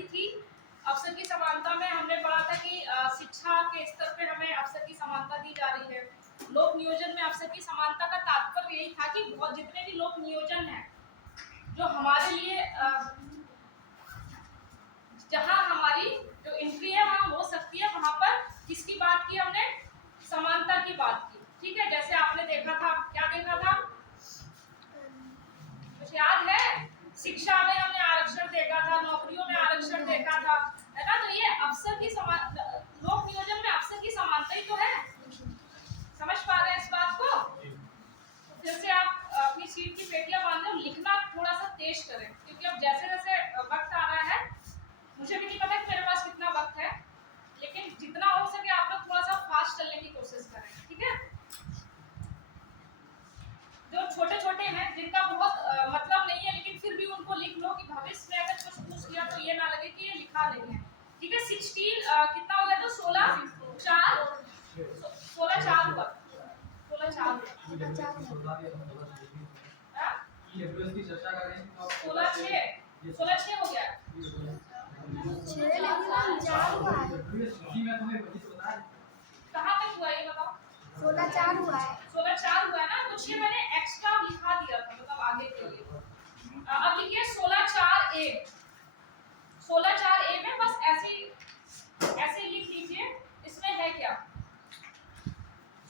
रही थी। अवसर की समानता में हमने पढ़ा था कि शिक्षा के स्तर पे हमें अवसर की समानता दी जा रही है। लोक नियोजन में अवसर की समानता का तात्पर्य यही था कि बहुत जितने भी लोक नियोजन है जो हमारे लिए जहां हमारी जो एंट्री है वहां हो सकती है, वहां पर किसकी बात की हमने? समानता की बात की। ठीक है, जैसे आपने देखा था, क्या देखा था, कुछ याद है? शिक्षा में हमने आरक्षण देखा था, नौकरियों में आरक्षण देखा था, है ना? तो ये अवसर की समान, लोक नियोजन में अवसर की समानता ही तो है। समझ पा रहे हैं इस बात को? तो फिर से आप अपनी सीट की पेटियां बांध लो, लिखना थोड़ा सा तेज करें, क्योंकि अब जैसे जैसे वक्त आ रहा है, मुझे भी नहीं पता कि मेरे पास कितना वक्त है, लेकिन जितना हो सके आप लोग थोड़ा सा फास्ट चलने की कोशिश करें, ठीक है? जो छोटे छोटे हैं, जिनका बहुत मतलब नहीं है, लेकिन फिर भी उनको लिख लो कि भविष्य में अगर कुछ पूछ लिया तो ये ना लगे कि ये लिखा नहीं है। ठीक है, 16 कितना हो गया? तो 16 4 16 4 हुआ, 16 4 16 6 हो गया। कहाँ तक हुआ ये बताओ? 16 4 हुआ है। 16 4 हुआ है ना, कुछ ये मैंने एक्स्ट्रा लिखा दिया था, मतलब आगे के लिए। अब लिखिए 16 4 ए। 16 4 ए में बस ऐसे लिख लीजिए, इसमें है क्या?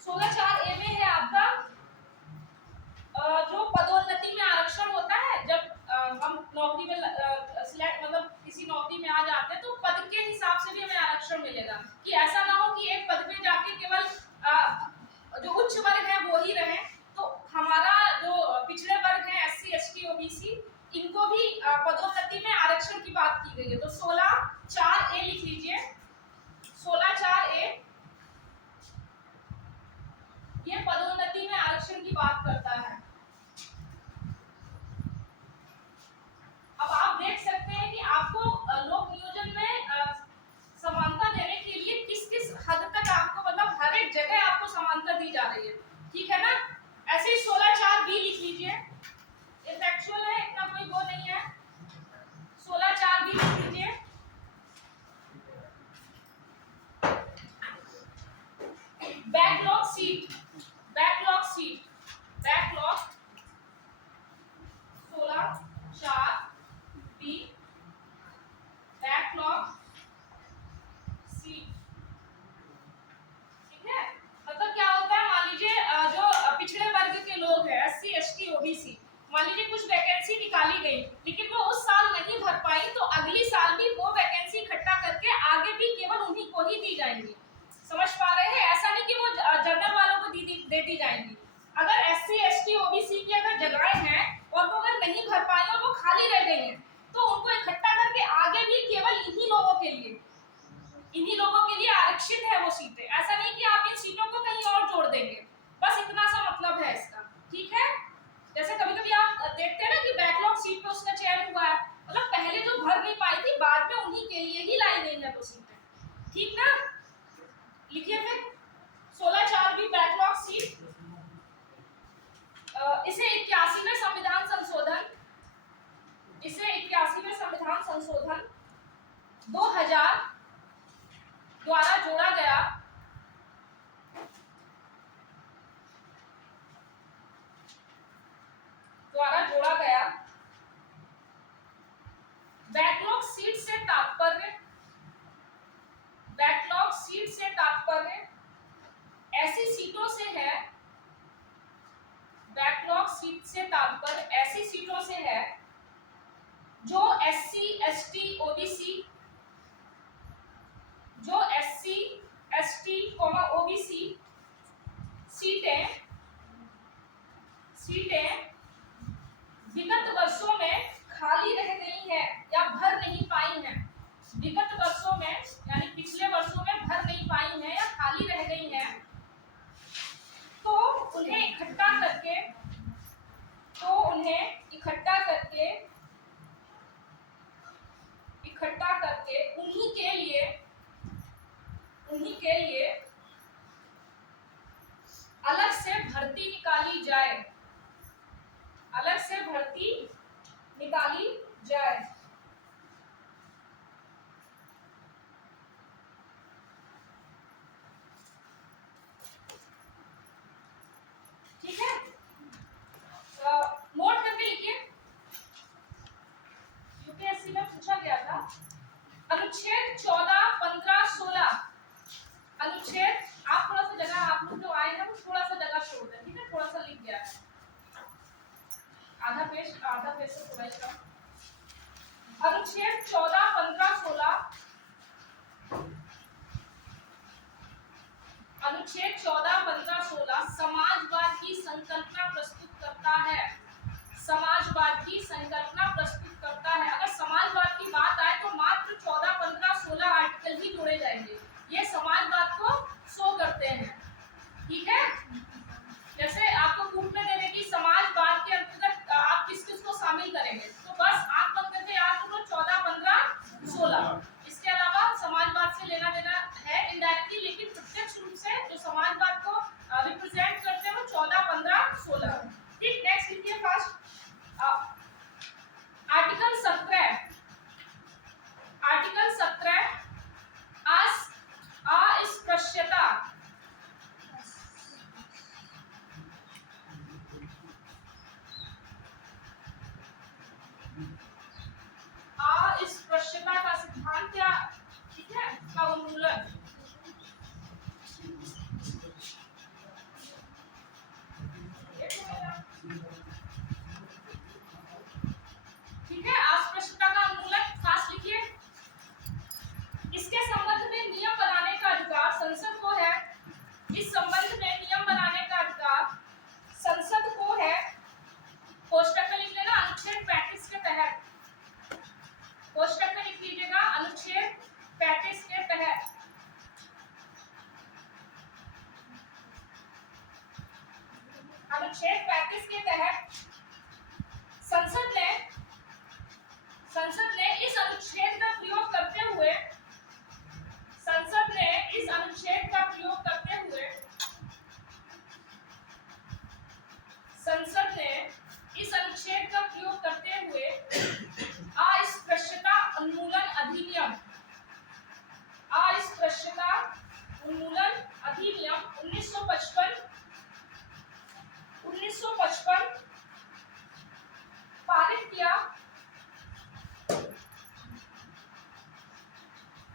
16 4 ए में है आपका जो पदोन्नति में आरक्षण होता है, जब हम नौकरी में सिलेक्ट, मतलब किसी नौकरी में आ जाते हैं, तो पद के हिसाब से भी हमें आरक्षण मिलेगा, कि ऐसा ना हो कि एक पद पे जाके केवल जो उच्च वर्ग है वो ही रहे। तो हमारा जो पिछड़े वर्ग है, SC ST OBC, इनको भी पदोन्नति में आरक्षण की बात की गई है। तो 16 4 ए लिख लीजिए। 16 4 ए ये पदोन्नति में आरक्षण की बात करता है। अब आप देख सकते हैं कि आपको लोक नियोजन में समानता देने के लिए किस किस हद तक आपको, मतलब हर एक जगह आपको समानता दी जा रही है, ठीक है ना? ऐसे ही 16 4 बी लिख लीजिए, ये फैक्चुअल है, इतना कोई वो नहीं है। 16 4 बी लिख लीजिए। Backlog seat, backlog seat, backlog 16 4 B backlog seat. ठीक है, मतलब क्या होता है, मान लीजिए जो पिछड़े वर्ग के लोग हैं, SC ST OBC, मान लीजिए कुछ वैकेंसी निकाली गई, लेकिन वो उस साल नहीं भर पाई, तो अगली साल भी वो वैकेंसी इकट्ठा करके आगे भी केवल उन्हीं को ही दी जाएंगी। समझ पा रहे हैं? ऐसा नहीं कि वो जनरल वालों को दे दी जाएंगी। अगर SC ST OBC की अगर जगहें हैं और वो अगर नहीं भर पाई और वो खाली रह गई हैं, तो उनको इकट्ठा करके आगे भी केवल इन्हीं लोगों के लिए आरक्षित है वो सीटें। ऐसा नहीं कि आप इन सीटों को कहीं और जोड़ देंगे, बस इतना सा मतलब है इसका। ठीक है, जैसे कभी कभी आप देखते हैं ना कि बैकलॉग सीट पे उसका चयन हुआ है, मतलब पहले जो भर नहीं पाई थी, बाद में उन्हीं के लिए ही लाई गई है वो सीटें। ठीक ना? लिखिए फिर 16 4 भी बैकलॉग सीट। इसे 81वें संविधान संशोधन, इसे 81वें संविधान संशोधन 2000 द्वारा जोड़ा गया, बैकलॉग सीट से तात्पर्य, बैकलॉग सीट से तात्पर्य ऐसी सीटों से है, बैकलॉग सीट से तात्पर्य ऐसी सीटों से है जो SC ST OBC, जो SC ST OBC सीटें विगत वर्षों में खाली रह गई हैं या भर नहीं पाई हैं। विगत वर्षों में यानी पिछले वर्षों में भर नहीं पाई हैं या खाली रह गई हैं, तो उन्हें इकट्ठा करके उन्हीं के लिए अलग से भर्ती निकाली जाए, अलग से भर्ती निकाली जाए।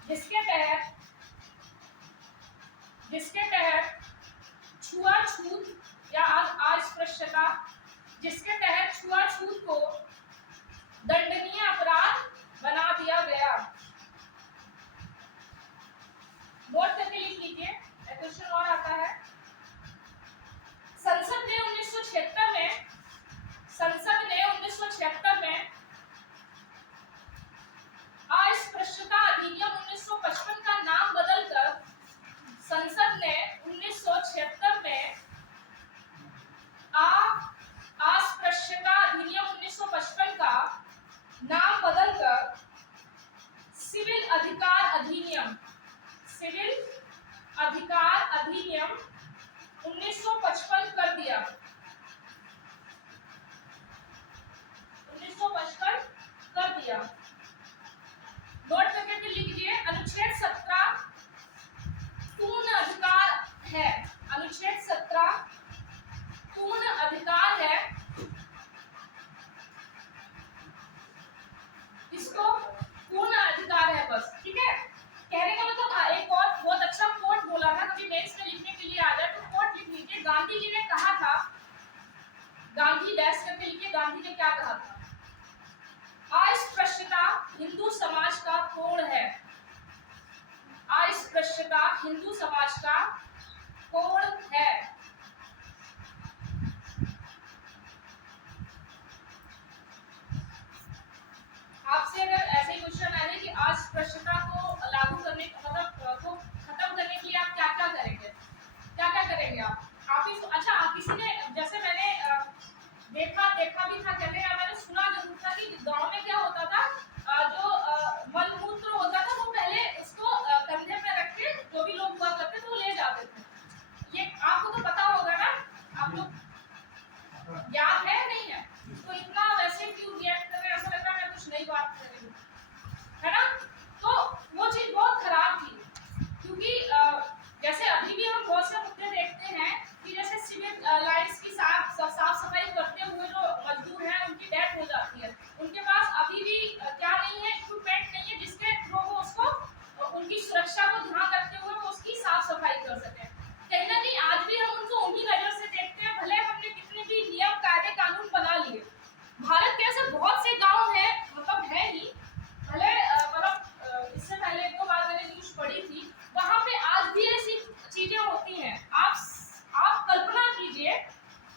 जिसके तहत छुआछूत या अस्पृश्यता, जिसके तहत छुआछूत को दंडनीय अपराध बना दिया गया। नोट करके लिख लीजिए, क्वेश्चन और आता है। संसद ने 1976 में अस्पृश्यता अधिनियम 1955 का नाम बदलकर संसद ने 1976 में अस्पृश्यता अधिनियम 1955 का नाम बदलकर सिविल अधिकार अधिनियम 1955 कर दिया। 1955 कर दिया। नोट करके लिखिए, अनुच्छेद 17 पूर्ण अधिकार है। अनुच्छेद 17 पूर्ण अधिकार है। इसको पूर्ण अधिकार है बस, ठीक है। कहने का मतलब एक और बहुत अच्छा कोट बोला था, कभी मेंस में लिखने के लिए आ जाए तो कोट लिख लीजिए। गांधी जी ने कहा था, गांधी डैश करके लिखिए, गांधी ने क्या कहा था? अस्पृश्यता हिंदू समाज का कोड है। अस्पृश्यता हिंदू समाज का कोड है। आपसे अगर ऐसे क्वेश्चन आ रहे कि अस्पृश्यता को लागू करने मतलब को खत्म करने के लिए आप क्या क्या करेंगे, आप अच्छा किसी ने, जैसे मैंने देखा भी था, कहते हैं मैंने सुना जरूर था कि गांव में क्या होता था, जो मलमूत्र होता था वो पहले उसको कंधे पे रख के जो भी लोग हुआ करते थे वो ले जाते थे। ये आपको तो पता होगा ना, आप लोग याद है नहीं है? तो इतना वैसे क्यों रिएक्ट कर रहे हैं, ऐसा लग रहा है मैं कुछ नई बात कर रही हूँ, है ना? तो वो चीज बहुत खराब थी, क्योंकि जैसे अभी भी हम बहुत से मुद्दे देखते हैं कि जैसे सिविल लाइंस की साफ सफाई करते हुए जो मजदूर हैं उनकी डेथ हो जाती है, उनके पास अभी भी क्या नहीं है, इक्विपमेंट नहीं है जिसके थ्रू वो उसको उनकी सुरक्षा को ध्यान रखते हुए वो उसकी साफ सफाई कर सके। कहीं ना कहीं आज भी हम उनको उन्हीं नजर से देखते हैं, भले हमने कितने भी नियम कायदे कानून बना लिए। भारत के ऐसे बहुत से गांव हैं, मतलब है ही, भले मतलब इससे पहले एक दो बार मैंने न्यूज़ पढ़ी थी, वहां पे आज भी ऐसी चीजें होती हैं। आप कल्पना कीजिए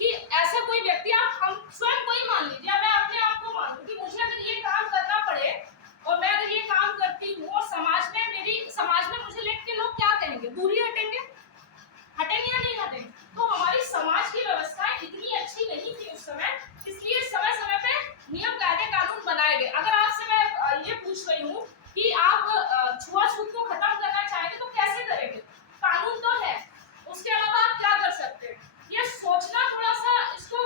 कि ऐसा कोई व्यक्ति, आप हम स्वयं कोई मान लीजिए, मैं अपने आप को मान लूं कि मुझे अगर ये काम करना पड़े और मैं अगर ये काम करती हूँ और समाज में मुझे देख के लोग क्या कहेंगे, दूरी हटेंगे या नहीं हटेंगे? तो हमारी समाज की व्यवस्था इतनी अच्छी नहीं थी उस समय, इसलिए समय समय पे नियम कायदे कानून बनाए गए। अगर आपसे मैं ये पूछ रही हूँ कि आप छुआछूत को खत्म करना चाहेंगे तो कैसे करेंगे? कानून तो है, उसके अलावा आप क्या कर सकते हैं? ये सोचना थोड़ा सा इसको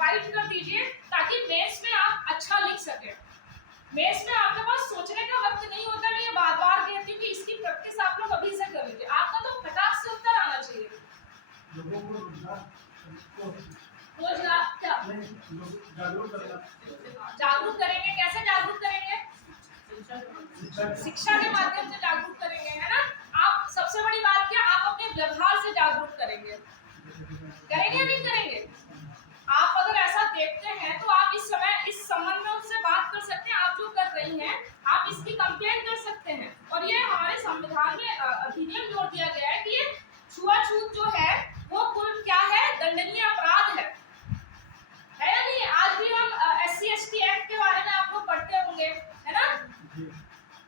वाइड कर दीजिए ताकि मेंस में आप अच्छा लिख सके। मेंस में आपके पास सोचने का वक्त नहीं होता। मैं ये बार बार कहती हूँ कि इसकी प्रैक्टिस आप लोग अभी से कर लीजिए, आपका तो फटाक से उत्तर आना चाहिए। जागरूक करेंगे, कैसे जागरूक करेंगे? शिक्षा के माध्यम से जागरूक करेंगे, है ना? आप सबसे बड़ी बात क्या, आप अपने व्यवहार से जागरूक करेंगे या नहीं करेंगे? आप अगर ऐसा देखते हैं तो आप इस समय इस संबंध में उससे बात कर सकते हैं। आप जो कर रही हैं आप इसकी कंप्लेंट कर सकते हैं, और ये हमारे संविधान में अधिनियम जोड़ दिया गया है कि ये छुआछूत जो है वो कुल क्या है, दंडनीय अपराध है या नहीं? आज भी हम SC/ST एक्ट के बारे में आप लोग पढ़ते होंगे, है ना?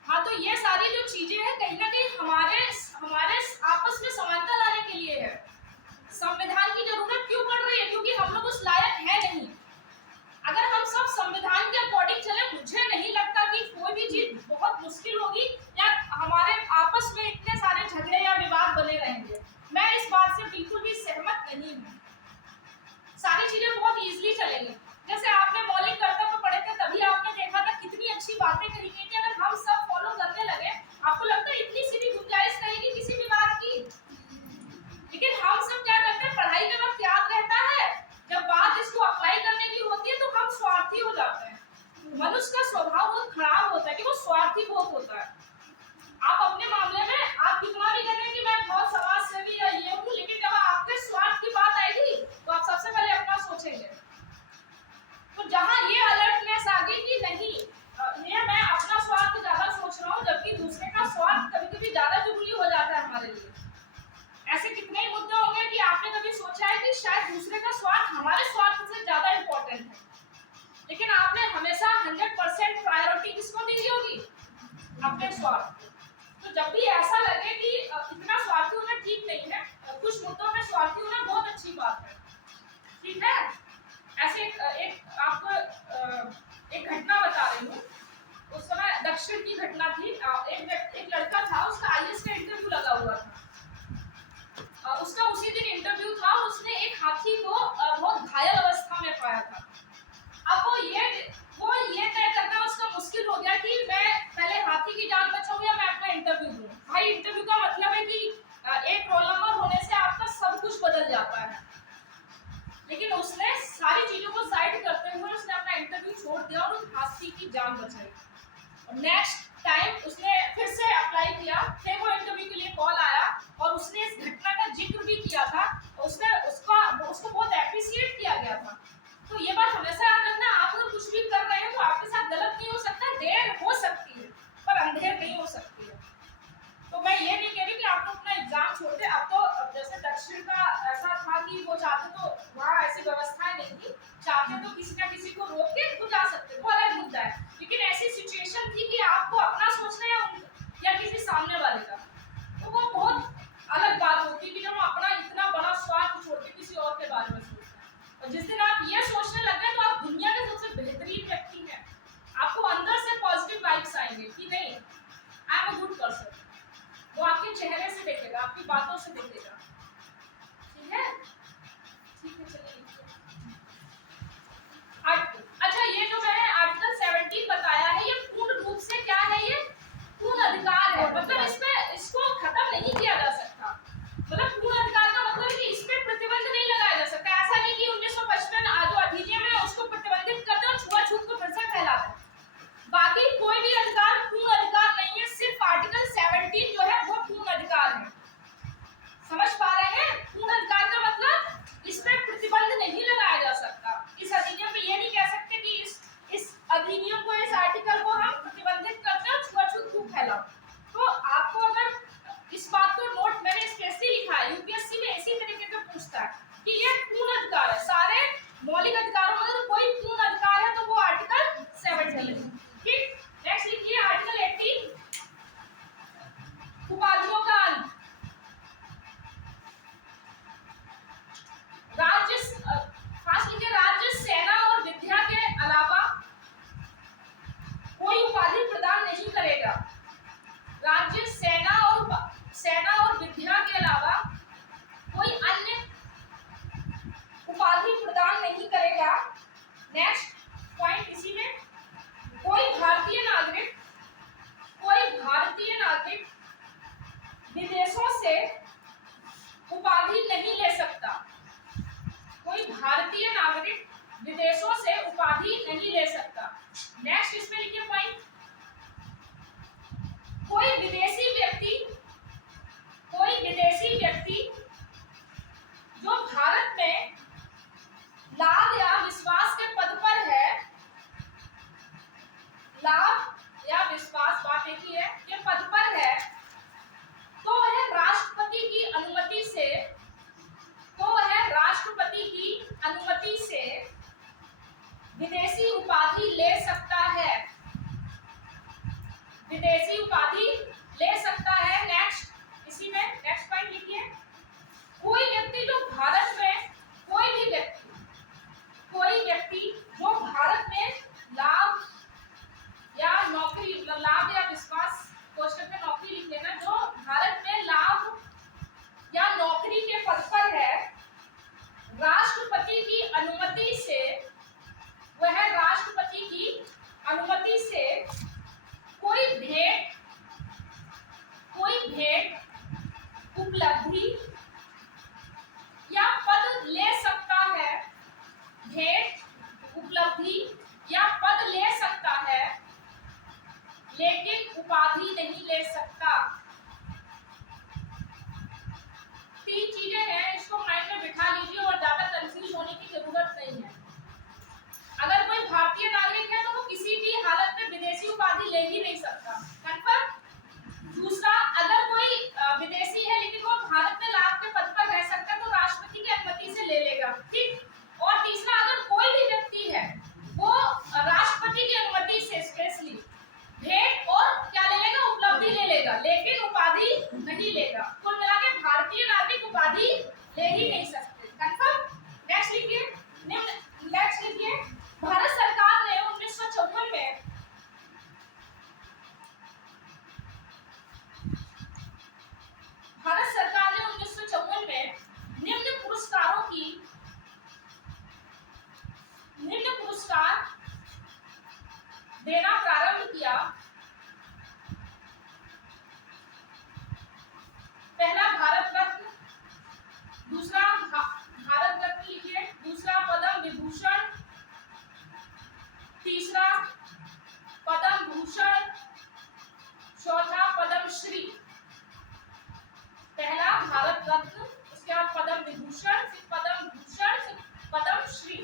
हाँ, तो ये सारी जो चीजें हैं कहीं ना कहीं हमारे आपस में समानता लाने के लिए है। संविधान की जरूरत क्यों पड़ रही है? क्योंकि हम लोग उस लायक है नहीं। अगर हम सब संविधान के अकॉर्डिंग चले, मुझे नहीं लगता कि कोई भी चीज बहुत मुश्किल होगी या हमारे आपस में इतने सारे झगड़े या विवाद बने रहेंगे। मैं इस बात से बिल्कुल भी सहमत नहीं हूँ। सारी चीजें बहुत इजीली चलेंगी। जैसे आपने मौलिक कर्तव्य पढ़े थे, तभी आपने देखा था कितनी अच्छी बातें कही गई थी। अगर हम सब फॉलो करने लगे, आपको लगता है इतनी सी भी गुंजाइश रहेगी किसी भी बात की? लेकिन हम सब क्या करते हैं, पढ़ाई के वक्त याद रहता है, जब बात इसको अप्लाई करने की होती है तो हम स्वार्थी हो जाते हैं। मनुष्य का स्वभाव बहुत खराब होता है कि वो स्वार्थी बहुत होता है। आप अपने मामले में आप कितना भी कहें कि मैं बहुत समाज सेवी या ये हूँ, लेकिन जब आपके स्वार्थ की बात आएगी तो आप सबसे पहले अपना सोचेंगे। तो जहां ये अलर्टनेस आ गई कि नहीं, ये मैं अपना स्वार्थ ज्यादा सोच रहा हूँ, जबकि दूसरे का स्वार्थ कभी-कभी ज्यादा जरूरी हो जाता है हमारे लिए। ऐसे कितने ही मुद्दे होंगे कि आपने कभी सोचा है कि शायद दूसरे का स्वार्थ हमारे स्वार्थ से ज्यादा इंपॉर्टेंट है, लेकिन आपने हमेशा 100% प्रायोरिटी किसको दी होगी? अपने स्वार्थ। तो जब भी ऐसा लगे कि इतना स्वार्थी होना ठीक नहीं है, कुछ मुद्दों में स्वार्थी होना बहुत अच्छी बात है, ठीक है। ऐसे एक आपको एक घटना बता रही हूँ। उस समय दक्षिण की घटना थी। एक लड़का था, उसका आईएएस का इंटरव्यू लगा हुआ था। उसका उसी दिन इंटरव्यू था। उसने एक हाथी को बहुत घायल अवस्था में पाया था। अब वो ये तय करना उसका मुश्किल हो गया कि मैं पहले हाथी की जान बचाऊं या मैं अपना इंटरव्यू दूं। भाई, इंटरव्यू का मतलब है कि एक रोल नंबर होने से आपका सब कुछ बदल जाता है, लेकिन उसने सारी चीजों को साइड करते हुए उसने अपना इंटरव्यू छोड़ दिया और उस हाथी की जान बचाई। नेक्स्ट टाइम उसने फिर से अप्लाई किया, फिर वो इंटरव्यू के लिए कॉल आया और उसने इस घटना का जिक्र भी किया था। उसको बहुत एप्रिशिएट किया गया था। तो ये बात हमेशा याद रखना, आप अगर कुछ भी कर रहे हैं तो आपके साथ गलत नहीं हो सकता, देर हो सकती है पर अंधेर नहीं हो सकती है। तो मैं ये नहीं कह रही कि आप लोग अपना एग्जाम छोड़ दे। अब तो जैसे दक्षिण का ऐसा था कि वो चाहते तो वहाँ ऐसी व्यवस्थाएं नहीं थी, चाहते तो किसी ना किसी को रोक के वो जा सकते, वो अलग मुद्दा है। लेकिन ऐसी सिचुएशन थी कि आपको अपना सोचना है या किसी सामने वाले का, तो वो बहुत अलग बात होती है कि जब अपना इतना बड़ा स्वार्थ छोड़ के किसी और के बारे में सोचते हैं। और जिस दिन आप ये सोचने लग गए तो आप दुनिया के सबसे बेहतरीन व्यक्ति हैं। आपको अंदर से पॉजिटिव वाइब्स आएंगे कि नहीं, I am a good person. वो आपके चेहरे से दिखेगा, आपकी बातों से दिखेगा, ठीक है। ठीक है, चलिए। अच्छा, ये जो मैंने आर्टिकल 17 बताया है, ये पूर्ण रूप से क्या है? ये पूर्ण अधिकार है। मतलब इसको खत्म नहीं किया जा सकता। मतलब पूर्ण अधिकार का मतलब है कि इसमें प्रतिबंध नहीं लगाया जा सकता। ऐसा नहीं कि 1955 जो अधिनियम है उसको प्रतिबंधित कर दो, छुआछूत को फिर से फैला दो। बाकी कोई भी अधिकार पूर्ण अधिकार नहीं है, सिर्फ आर्टिकल 17 जो है वो पूर्ण अधिकार है। समझ पा रहे हैं? पूर्ण अधिकार का मतलब इसमें प्रतिबंध नहीं लगाया जा सकता। इस अधिनियम में ये नहीं कह सकते कि इस अधिनियम को, इस आर्टिकल को हम प्रतिबंधित करते हैं, छुआछूत को फैलाओ। तो आपको अगर इस बात को नोट, मैंने स्पेशली लिखा है, यूपीएससी में इसी तरीके से पूछता है कि ये पूर्ण अधिकार है। सारे मौलिक अधिकारों में अगर कोई पूर्ण अधिकार है तो वो आर्टिकल 17 है। ठीक, नेक्स्ट लिखिए आर्टिकल 18, उपाधियों का अंत। राज्य, खास लिखिए, राज्य, सेना और विद्या के अलावा कोई उपाधि प्रदान नहीं करेगा। राज्य, सेना और विद्या के अलावा कोई अन्य उपाधि प्रदान नहीं करेगा। नेक्स्ट पॉइंट इसी में, कोई भारतीय नागरिक विदेशों से उपाधि नहीं ले सकता। कोई भारतीय नागरिक विदेशों से उपाधि नहीं ले सकता। नेक्स्ट इसमें लिखिए पॉइंट, कोई विदेशी व्यक्ति जो भारत में लाभ या विश्वास के पद पर है, लाभ या विश्वास, बात एक ही है, के पद पर है, तो वह राष्ट्रपति की अनुमति से विदेशी उपाधि ले सकता है। विदेशी उपाधि ले सकता है। नेक्स्ट इसी में नेक्स्ट पॉइंट लिखिए, कोई व्यक्ति जो भारत में लाभ या नौकरी, लाभ या विश्वास, क्वेश्चन में नौकरी लिख लेना, जो भारत में लाभ या नौकरी के पद पर है, राष्ट्रपति की अनुमति से कोई भेंट, उपलब्धि या पद ले सकता है। भेंट, उपलब्धि या पद ले सकता है, लेकिन उपाधि नहीं ले सकता। भारतीय नागरिक है तो वो किसी भी हालत में विदेशी उपाधि ले ही नहीं सकता। कंफर्म। दूसरा, अगर कोई विदेशी है लेकिन वो भारत में लाभ के पद पर रह सकता है तो राष्ट्रपति की अनुमति से ले लेगा। ठीक। और तीसरा, अगर कोई भी व्यक्ति है वो राष्ट्रपति की अनुमति से स्पेशली भेंट और क्या ले लेगा, उपलब्धि ले लेगा, लेकिन उपाधि नहीं लेगा। कुल मिला के भारतीय नागरिक उपाधि ले ही नहीं सकते। कंफर्म। नेक्स्ट लिखिए, नेक्स्ट लिखिए, भारत सरकार ने 1954 में निम्न पुरस्कार देना प्रारंभ किया। पहला भारत रत्न, दूसरा भारत रत्न लिखिए, दूसरा पद्म विभूषण, तीसरा पद्म भूषण, चौथा पद्म श्री। पहला भारत रत्न, उसके बाद पद्म विभूषण, फिर पद्म भूषण, फिर पद्म श्री।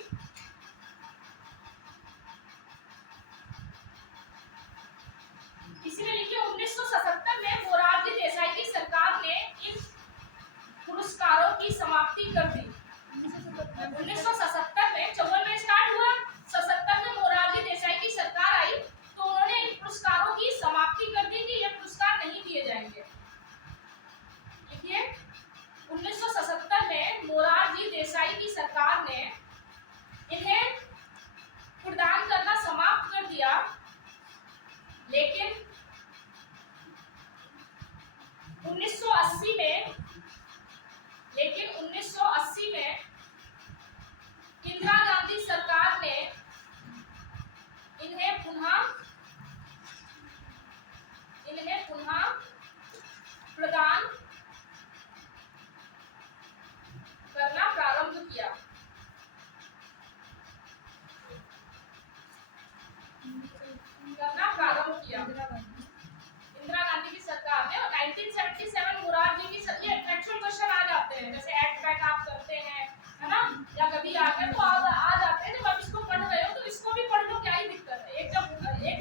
इसीलिए लिखिए 1977 में मोरारजी देसाई की सरकार ने इन पुरस्कारों की समाप्ति कर दी। 1977 में, 54 में स्टार्ट हुआ, 77 में मोरारजी देसाई की सरकार आई तो उन्होंने इन पुरस्कारों की समाप्ति कर दी कि ये पुरस्कार नहीं दिए जाएंगे। देखिए 1977 में मोरारजी देसाई की सरकार ने इन्हें प्रदान करना समाप्त कर दिया, लेकिन 1980 में इंदिरा गांधी सरकार ने इन्हें पुनः प्रदान करना प्रारंभ किया। इंदिरा गांधी की सरकार ने, और 1977 मोरारजी की, ये एक्चुअल क्वेश्चन आ जाते हैं, जैसे एक्ट बैक आप करते हैं, है ना, या कभी आ गए तो आ जाते हैं। जब आप इसको पढ़ रहे हो तो इसको भी पढ़ लो, क्या ही दिक्कत है। एक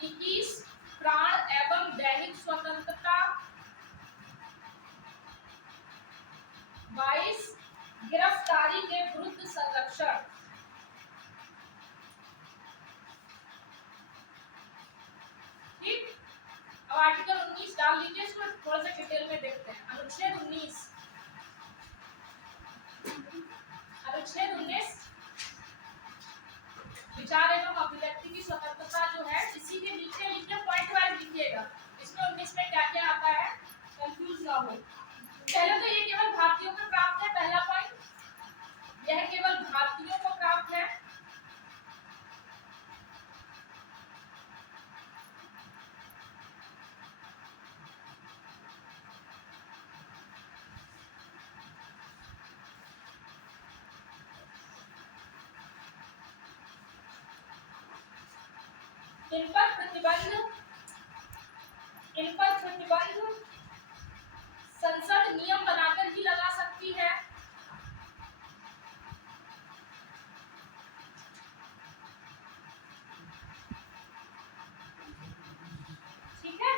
21 प्राण एवं दैहिक स्वतंत्रता, 22 गिरफ्तारी के विरुद्ध संरक्षण। ठीक, अब आर्टिकल 19 डाल लीजिए, इसमें थोड़ा सा डिटेल में देखते हैं। अनुच्छेद 19, अनुच्छेद 19 विचार एवं अभिव्यक्ति की स्वतंत्रता जो है, इसी के नीचे लिखिए, पॉइंट वाइज लिखिएगा। इसमें 19 में क्या क्या आता है, कंफ्यूज ना हो। पहले तो ये केवल भारतीयों को प्राप्त है, पहला पॉइंट यह केवल भारतीयों को प्राप्त है। इन पर प्रतिबंध संसद नियम बनाकर ही लगा सकती है। ठीक है,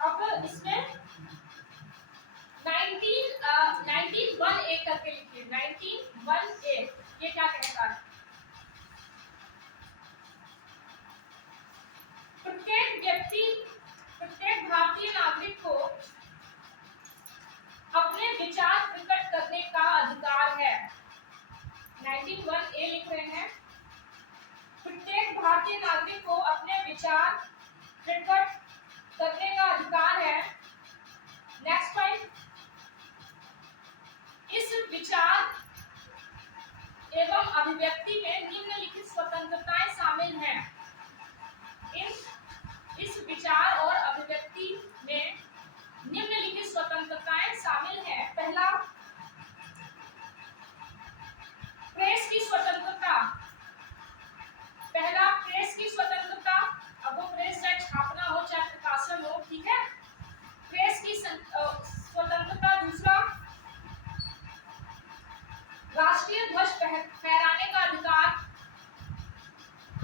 अब इसमें 19(1)(a) करके लिखिए। 19(1)(a) ये क्या कहता है, प्रत्येक भारतीय नागरिक को अपने विचार प्रकट करने का अधिकार है। 19(1)(a) लिख रहे हैं, प्रत्येक भारतीय नागरिक को अपने विचार प्रकट करने का अधिकार है। नेक्स्ट पॉइंट, इस विचार एवं अभिव्यक्ति में निम्नलिखित स्वतंत्रताएं शामिल हैं। इस विचार और अभिव्यक्ति में निम्नलिखित स्वतंत्रताएं शामिल हैं। पहला, प्रेस की स्वतंत्रता। पहला, प्रेस की स्वतंत्रता। अब वो प्रेस चाहे छापना हो चाहे प्रकाशन हो, ठीक है, प्रेस की स्वतंत्रता। दूसरा, राष्ट्रीय ध्वज फहराने का अधिकार।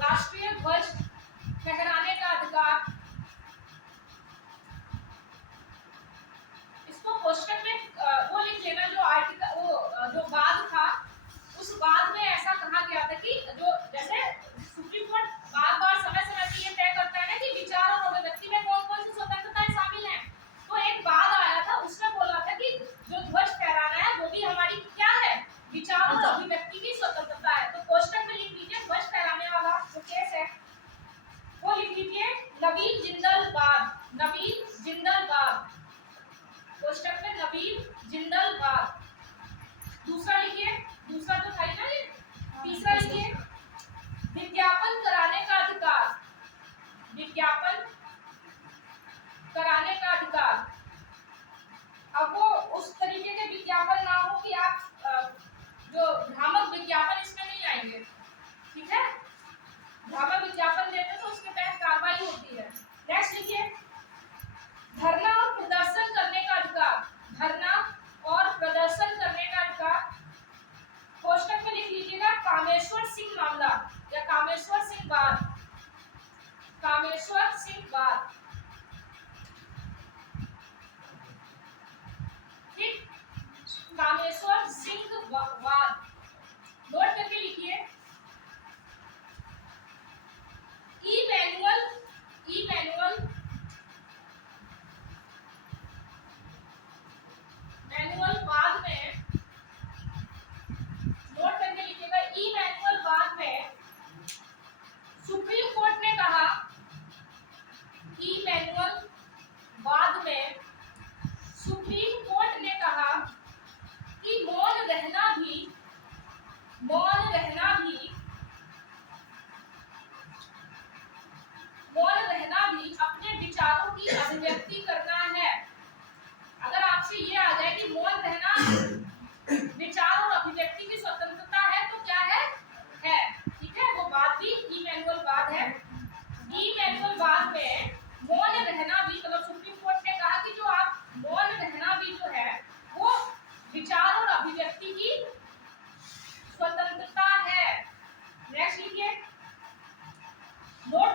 राष्ट्रीय ध्वज फहराने का अधिकार। इसको क्वेश्चन में वो लिख लेना, जो आर्टिकल वो जो वाद था, उस वाद में ऐसा कहा गया था कि जो जैसे सुप्रीम कोर्ट बार बार समय समय पे ये तय करता है ना कि विचार और अभिव्यक्ति में कौन कौन सी स्वतंत्रताएं शामिल हैं, तो एक वाद आया था, उसमें बोला था कि जो ध्वज फहराना है वो भी हमारी क्या है, विचार और अभिव्यक्ति की स्वतंत्रता है। तो क्वेश्चन में लिख लीजिए, ध्वज फहराने वाला जो केस है वो लिख लीजिए नवीन जिंदल वाद। नवीन जिंदल वाद, क्वेश्चन में नवीन जिंदल वाद। दूसरा लिखिए, दूसरा तो था ही ना ये। तीसरा लिखिए, विज्ञापन कराने का अधिकार। विज्ञापन कराने का अधिकार। अब वो उस तरीके के विज्ञापन ना हो कि आप जो भ्रामक विज्ञापन इसमें नहीं आएंगे, ठीक है, भ्रामक विज्ञापन देते तो उसके तहत कार्रवाई होती है। नेक्स्ट लिखिए, धरना और प्रदर्शन करने का अधिकार। धरना और प्रदर्शन करने का अधिकार। कोष्टक में लिख लीजिएगा कामेश्वर सिंह मामला या कामेश्वर सिंह वाद। कामेश्वर सिंह वाद, ठीक, कामेश्वर सिंह वाद नोट करके लिखिए। ई मैनुअल वाद में नोट करके लिखिएगा। ई मैनुअल वाद में सुप्रीम कोर्ट ने कहा, ई मैनुअल वाद में सुप्रीम कोर्ट ने कहा कि मौन रहना भी अपने विचारों की अभिव्यक्ति करना है। अगर आपसे ये आ जाए कि मौन रहना विचार और अभिव्यक्ति की स्वतंत्रता है तो क्या है, ठीक है, वो बात भी ई मैनुअल वाद है। ई मैनुअल वाद में मौन रहना भी, मतलब सुप्रीम कोर्ट ने कहा कि जो आप मौन रहना भी जो है वो विचार और अभिव्यक्ति की स्वतंत्रता है। नेक्स्ट लिखिए, नोट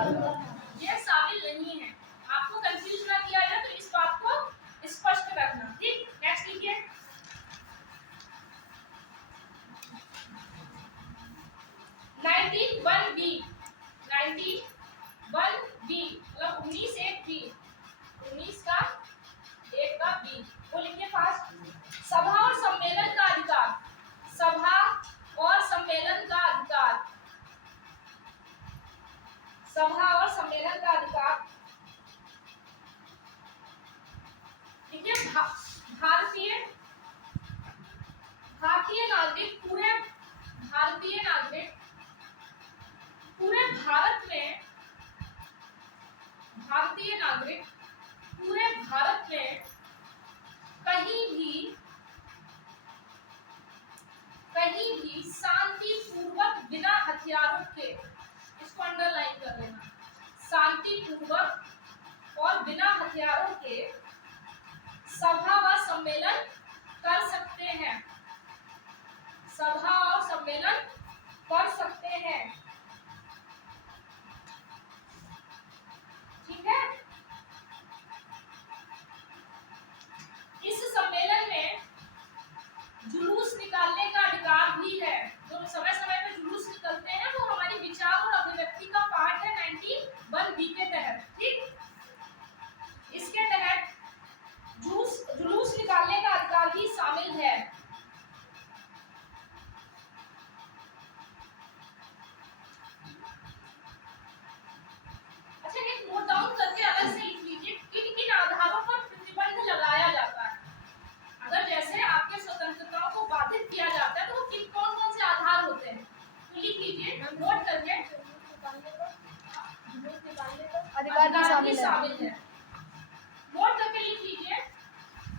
ये शामिल नहीं है। आपको कंफ्यूज ना किया जाए तो इस बात को स्पष्ट रखना। ठीक, नेक्स्ट लिखिए। 19(1)(b), 19(1)(b) मतलब 19 एक बी, 19 का एक का बी, वो लिखिए फास्ट। सभा और सम्मेलन का अधिकार, सभा और सम्मेलन का अधिकार, सभा और सम्मेलन का अधिकार। देखिए भारतीय नागरिक, पूरे भारतीय नागरिक पूरे भारत में, भारतीय नागरिक पूरे भारत में कहीं भी शांतिपूर्वक बिना हथियारों के, इसको अंडरलाइन कर लेना, शांतिपूर्वक और बिना हथियारों के सभा व सम्मेलन कर सकते हैं, सभा और सम्मेलन कर सकते हैं। ठीक है, इस सम्मेलन में जुलूस निकालने का अधिकार भी है। जो समय समय पे जुलूस निकलते हैं वो हमारी विचार और अभिव्यक्ति का पार्ट है 91(b) के तहत। ठीक, इसके तहत जुलूस निकालने का अधिकार भी शामिल है। अच्छा, एक नोट डाउन करके अलग से लिख लीजिए किन किन आधारों पर प्रतिबंध लगाया जाता है। अगर जैसे आपके स्वतंत्रताओं को बाधित किया जाता है तो वो कौन कौन से आधार होते हैं, तो लिख लीजिए नोट करके। अधिकार भी शामिल है, नोट करके लिख लीजिए।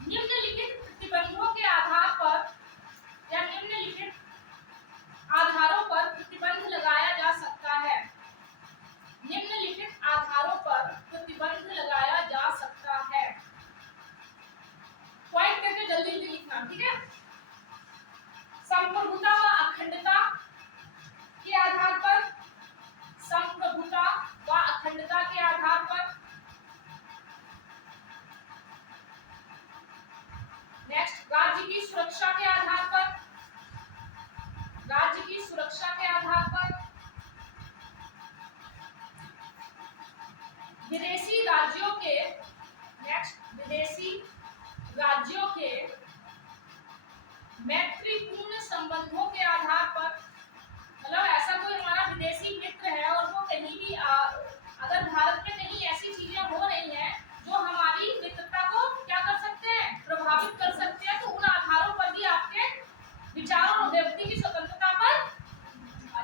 निम्नलिखित प्रतिबंधों के आधार पर या निम्नलिखित आधारों पर प्रतिबंध लगाया जा सकता है, निम्नलिखित आधारों पर प्रतिबंध लगाया जा सकता है। पॉइंट करके जल्दी जल्दी लिखना, ठीक है। संप्रभुता व अखंडता के आधार पर, संप्रभुता व अखंडता के आधार पर। नेक्स्ट, राज्य की सुरक्षा के आधार पर, राज्य की सुरक्षा के आधार पर। विदेशी राज्यों के, नेक्स्ट, विदेशी राज्यों के मैत्रीपूर्ण संबंधों के आधार पर। मतलब ऐसा कोई हमारा विदेशी मित्र है और वो कहीं भी अगर भारत में कहीं ऐसी चीजें हो रही हैं जो हमारी मित्रता को क्या कर सकते हैं, प्रभावित कर सकते हैं, तो उन आधारों पर भी आपके विचार और अभिव्यक्ति की स्वतंत्रता पर,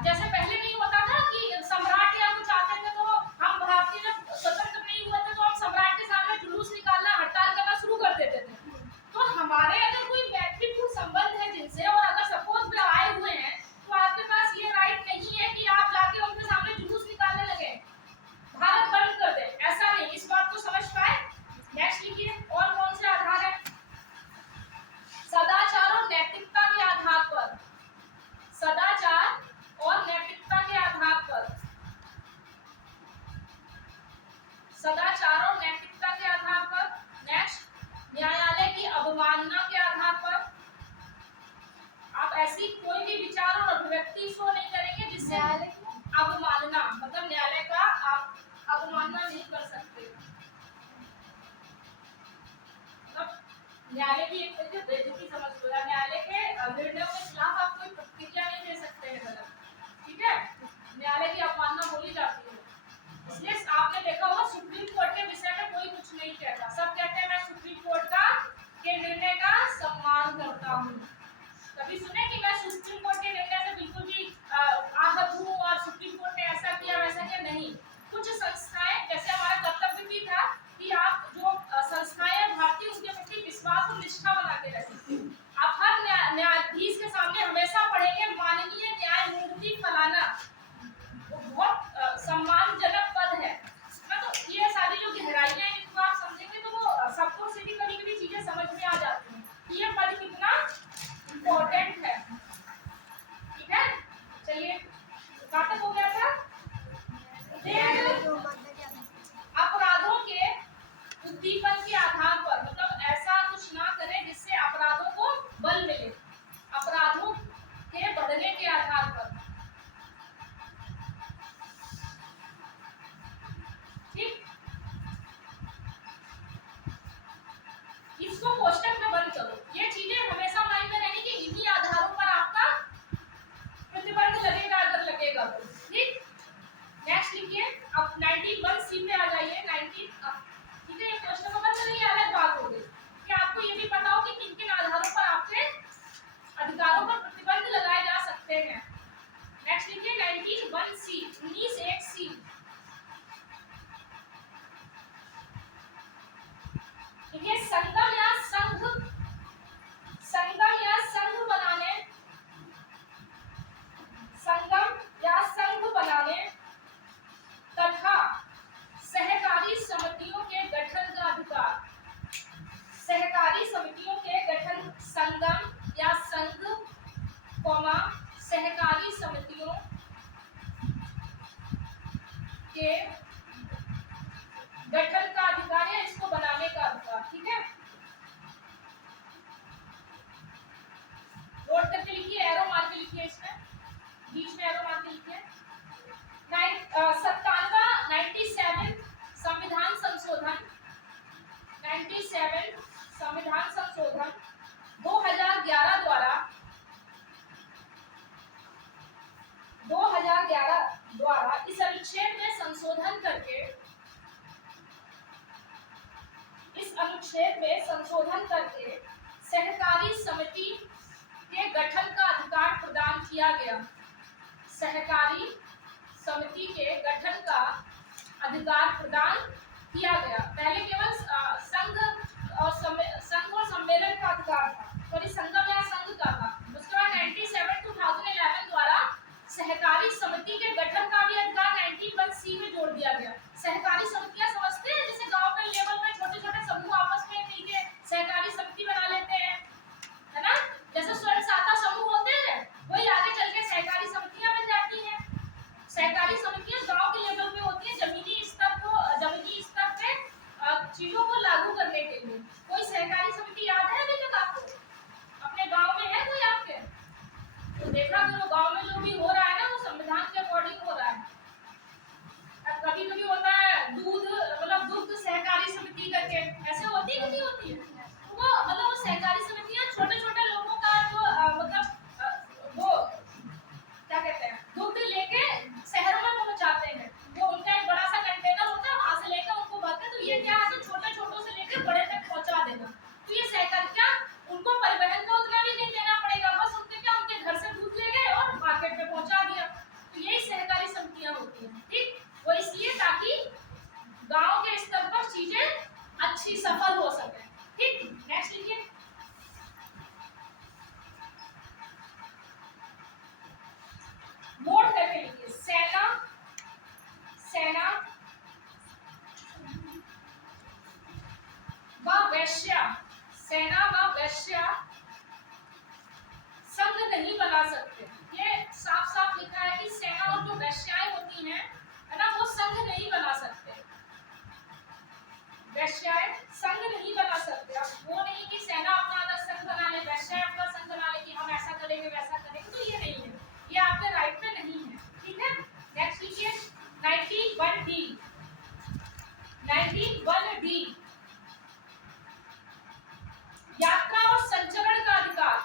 जैसे पहले नहीं होता था कि सम्राट या कुछ आते थे तो हम भारतीय जब स्वतंत्र नहीं हुए थे तो हम सम्राट के सामने जुलूस निकालना, हड़ताल करना शुरू कर देते थे। तो हमारे अगर कोई मैत्रीपूर्ण संबंध है जिनसे, और अगर सपोज वे आए हुए हैं, तो आपके पास ये राइट नहीं है कि आप जाके उनके सामने जुलूस निकालने लगे, भारत बंद कर दे, ऐसा नहीं। इस बात को समझ पाए। नेक्स्ट लिखिए, और कौन से आधार है। सदाचार और नैतिकता के आधार पर, सदाचार और नैतिकता के आधार पर, सदाचार और नैतिकता के आधार पर। नेक्स्ट, न्यायालय की अवमानना के आधार पर। आप ऐसी कोई भी विचार और अभिव्यक्ति शो नहीं करेंगे जिससे अवमानना, मतलब न्यायालय का आप अवमानना नहीं कर सकते। मतलब न्यायालय की एक तरीके से बेइज्जती समझ लो, या न्यायालय के निर्णयों के खिलाफ आप कोई प्रतिक्रिया नहीं दे सकते हैं गलत, ठीक है। न्यायालय की अवमानना बोली जाती है। इसलिए आपने देखा होगा सुप्रीम कोर्ट के विषय में कोई कुछ नहीं कहता, सब कहते हैं मैं सुप्रीम कोर्ट के निर्णय का सम्मान करता हूँ। कभी सुने कि मैं सुप्रीम कोर्ट के निर्णय से बिल्कुल भी आहत हूँ और सुप्रीम कोर्ट ने ऐसा किया वैसा किया, नहीं। कुछ संस्थाएं, जैसे हमारा कर्तव्य भी था कि आप जो संस्थाएं भारतीय, उनके प्रति विश्वास और निष्ठा बना के उद्दीपन के आधार पर, मतलब ऐसा कुछ ना करें जिससे अपराधों को बल मिले, अपराधों के बढ़ने के आधार पर। ठीक, इसको कोष्टक में बंद करो। ये चीजें हमेशा माइंड में रहनी कि इन्हीं आधारों पर आपका प्रतिबंध लगेगा अगर लगेगा तो। ठीक, नेक्स्ट लिखिए। अब 91C पे आ जाइए। 19, ठीक है, ये क्वेश्चन को बंद करिए, अलग बात होगी कि आपको ये भी पता हो कि किन किन आधारों पर आपके अधिकारों पर प्रतिबंध लगाए जा सकते हैं। नेक्स्ट लिखिए 19(1)C, 19(1)C। देखिए, संगम या संघ, संगम या संघ बनाने, संगम या संघ बनाने तथा सहकारी समितियों के गठन का अधिकार, सहकारी समितियों के गठन, संगम या संघ, सहकारी समितियों के गठन का अधिकार है, इसको बनाने का अधिकार। ठीक है, नोट करके लिखिए, एरो मार के लिखिए, इसमें बीच में एरो मार के लिखिए। 97 संविधान संशोधन, 97 संविधान संशोधन 2011 द्वारा, 2011 द्वारा इस अनुच्छेद में संशोधन करके, इस अनुच्छेद में संशोधन करके सहकारी समिति के गठन का अधिकार प्रदान किया गया। सहकारी समिति के गठन का अधिकार प्रदान किया गया। पहले केवल संघ और सम्मेलन का अधिकार था, सॉरी संगम या संघ का था। उसके बाद 97/2011 द्वारा सहकारी समिति के गठन का भी अधिकार 19(1)C में जोड़ दिया गया। सहकारी समितियां समझते हैं, जैसे गांव के लेवल में छोटे छोटे समूह आपस में मिलके सहकारी समिति बना लेते हैं, है ना, जैसे स्वयं सहायता समूह होते हैं, वही आगे चल के सहकारी समितियां बन जाती हैं। सहकारी समितियां गांव के लेवल पे होती है, जमीनी स्तर पे चीजों को लागू करने के लिए। कोई सहकारी समिति याद है अभी तक आपको? अपने गांव में है कोई आपके? तो देखा करो, गांव में जो भी हो रहा है ना वो संविधान के अकॉर्डिंग हो रहा है। कभी कभी होता है दूध, मतलब दुग्ध सहकारी समिति करके, ऐसे होती है कि नहीं होती है? वो मतलब वो सहकारी समितियां छोटे छोटे लोगों का जो मतलब वो क्या कहते हैं, दुग्ध लेके शहरों में पहुंचाते हैं। वो उनका एक बड़ा सा कंटेनर होता है, वहां से लेकर उनको भरते, तो ये क्या है, छोटे छोटों से लेकर बड़े तक पहुंचा देना। तो ये सहकारी, क्या उनको परिवहन का उतना भी नहीं देना पड़ेगा, बस उनके क्या, उनके घर से दूध ले गए और मार्केट में पहुंचा दिया। तो यही सहकारी समितियां होती हैं। ठीक, वो इसलिए ताकि गांव के स्तर पर चीजें अच्छी सफल हो सके। ठीक, नेक्स्ट लिखिए। नोट करके लिखिए, सेना, सेना व वैश्या, सेना व वैश्या संघ नहीं बना सकते। ये साफ साफ लिखा है कि सेना और जो वैश्याएं होती हैं, है ना, वो संघ नहीं बना सकते। वैश्याएं संघ नहीं बना सकते। अब वो नहीं कि सेना अपना अलग संघ बना ले, वैश्याएं अपना संघ बना ले कि हम ऐसा करेंगे वैसा करेंगे, तो ये नहीं है, ये आपके राइट पे नहीं है। ठीक है, नेक्स्ट लिखिए 91D, 91D यात्रा और संचरण का अधिकार।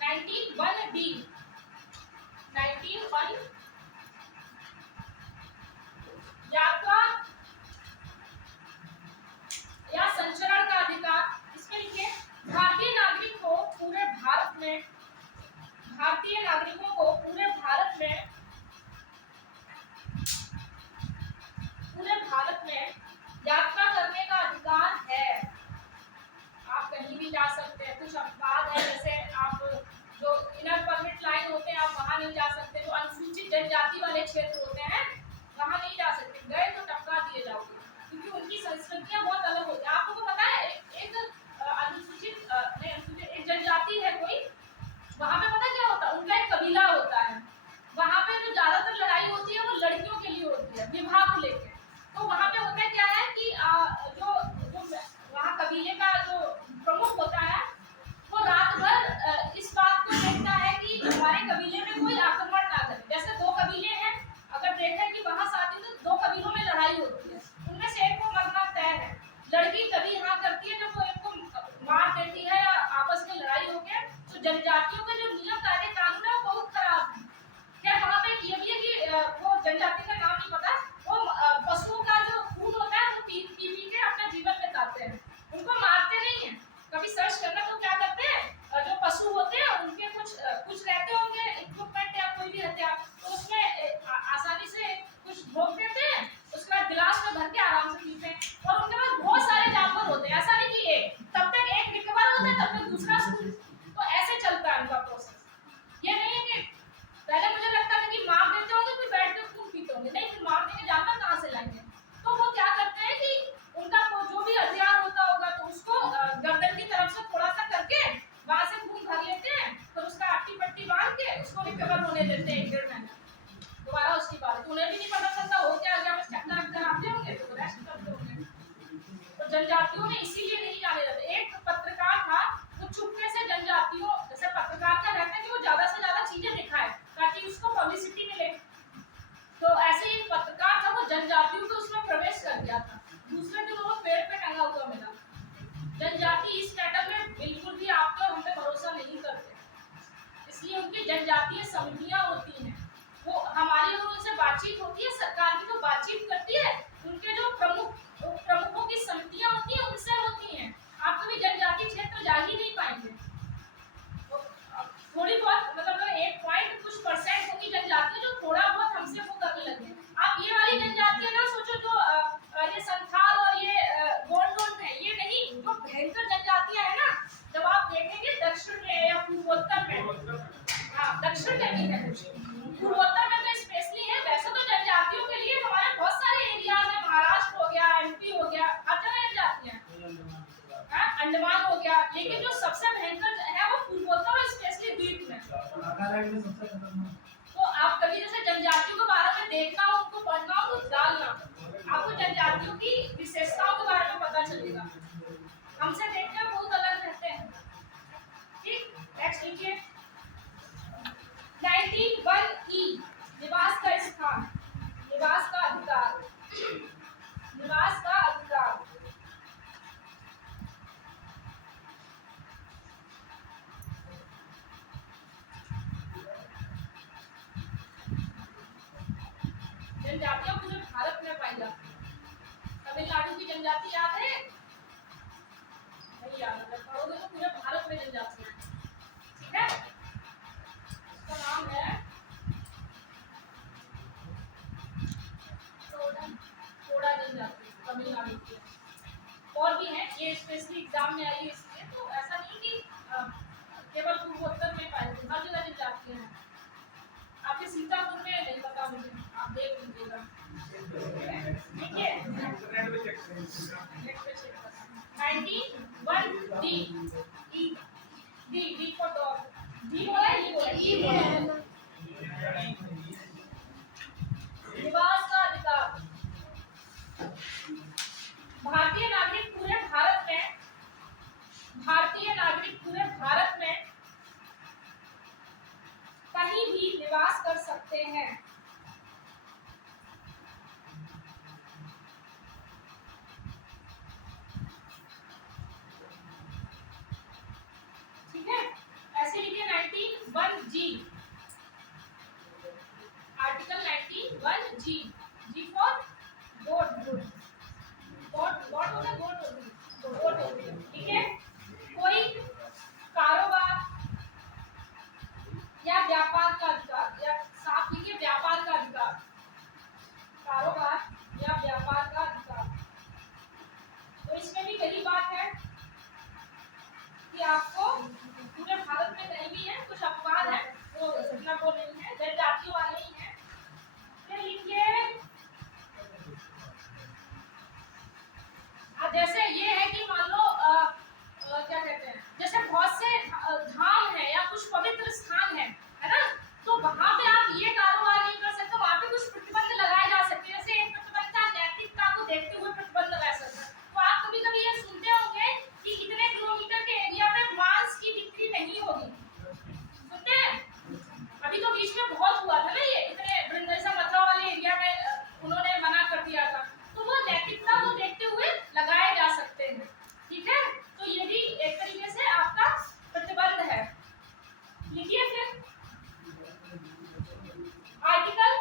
91D, 91 यात्रा दूसरा स्कूल। तो ऐसे चलता है उनका प्रोसेस। ये नहीं है कि पहले मुझे लगता था कि मार देते होंगे फिर बैठ के खून पीते होंगे, नहीं, फिर मार देने जाना कहाँ से लाएंगे। तो वो क्या करते हैं कि उनका जो भी हथियार होता होगा तो उसको गर्दन की तरफ से थोड़ा सा करके वहां से खून भर लेते हैं, फिर उसका अट्टी पट्टी बांध के उसको रिकवर होने देते हैं 1-1.5 महीना, दोबारा उसकी बात। उन्हें भी नहीं पता चलता हो क्या गया, बस चक्कर कराते होंगे तो रेस्ट करते होंगे। तो जनजातियों में इसीलिए नहीं जाने देते। एक पत्रकार था, वो चुपके से जनजातियों, जैसे पत्रकार का रहता है कि वो ज्यादा से ज्यादा चीजें दिखाए ताकि उसको पब्लिसिटी मिले, तो ऐसे ही पत्रकार था, वो जनजातियों को उसमें प्रवेश कर गया था। दूसरे दिन वो पेड़ पे टंगा हुआ मिला। जनजाति इस मैटर में बिल्कुल भी आप पे और हम पे भरोसा नहीं करते, इसलिए उनकी जनजातीय समितियां होती हैं, वो हमारी और उनसे बातचीत होती है, सरकार की तो बातचीत करती है, उनके जो प्रमुखों की समितियां होती हैं उनसे होती हैं। आप कभी जनजातीय क्षेत्र जा ही नहीं पाएंगे। थोड़ी बहुत मतलब 1% होगी जनजाति जो थोड़ा बहुत हमसे वो करने लगे। आप ये वाली जनजातियां ना सोचो जो ये संथाल और ये गोंड है, ये नहीं, जो भयंकर जनजातियां है ना, जब आप देखेंगे दक्षिण में या पूर्वोत्तर में, हाँ दक्षिण में भी है, पूर्वोत्तर में तो स्पेशली है। वैसे तो जनजातियों के लिए हमारे बहुत सारे एरियाज है, महाराष्ट्र हो गया, एमपी हो गया, हर जगह जनजातियां, अंडमान हो गया, लेकिन जो सबसे भयंकर है वो पूर्वोत्तर और स्पेशली द्वीप में। तो आप कभी जैसे जनजातियों के बारे में देखना हो, उनको पढ़ना हो तो डालना, आपको जनजातियों की विशेषताओं के बारे में पता चलेगा। हमसे देखने में बहुत अलग रहते हैं। ठीक, नेक्स्ट लिखिए 91E निवास का स्थान, निवास का अधिकार, निवास का अधिकार। जनजातियां पूरे भारत में पाई जाती हैं। तमिलनाडु की जनजाति याद है? नहीं याद है, पढ़ोगे तो पूरे भारत में जनजाति है। ठीक है, इसका नाम है टोडा जनजाति, तमिलनाडु की। और भी हैं, ये स्पेशली एग्जाम में आई है इसलिए, तो ऐसा नहीं कि केवल पूर्वोत्तर में पाई जाती, हर जगह जनजातियां हैं। आपके सीतापुर में नहीं पता मुझे, आप देख लीजिएगा। ठीक है, 91D, D for dog, D बोला है, E बोला है, E बोला है। निवास का अधिकार, भारतीय नागरिक पूरे भारत में, भारतीय नागरिक पूरे भारत में कहीं भी निवास कर सकते हैं। ठीक है, ऐसे लिखिए 91G, article 91G, G for goat, goat होता है, गोट होती है। ठीक है, कोई कारोबार या व्यापार का अधिकार, या साफ लिखिए व्यापार का अधिकार, कारोबार या व्यापार का अधिकार। तो इसमें भी वही बात है कि आपको पूरे भारत में कहीं भी है, कुछ अपवाद है वो इतना वो नहीं है, जनजातियों वाले ही हैं। फिर लिखिए जैसे ये है कि मान लो क्या कहते हैं, जैसे बहुत से धाम है या कुछ पवित्र स्थान है ना, तो वहां पे आप ये कारोबार नहीं कर सकते, वहां पे कुछ प्रतिबंध लगाए जा सकते हैं। जैसे एक प्रतिबंध था नैतिकता को देखते हुए प्रतिबंध लगा सकते हैं। तो आप कभी कभी ये सुनते होंगे कि इतने किलोमीटर के एरिया में मांस की बिक्री नहीं होगी, सुनते हैं? अभी तो बीच में बहुत हुआ था ना, ये इतने वृंदावन मथुरा वाले एरिया में उन्होंने मना कर दिया था, तो वो नैतिकता को देखते हुए लगाए जा सकते हैं। ठीक है, तो ये भी एक तरीके से आपका प्रतिबंध है। लिखिए फिर आर्टिकल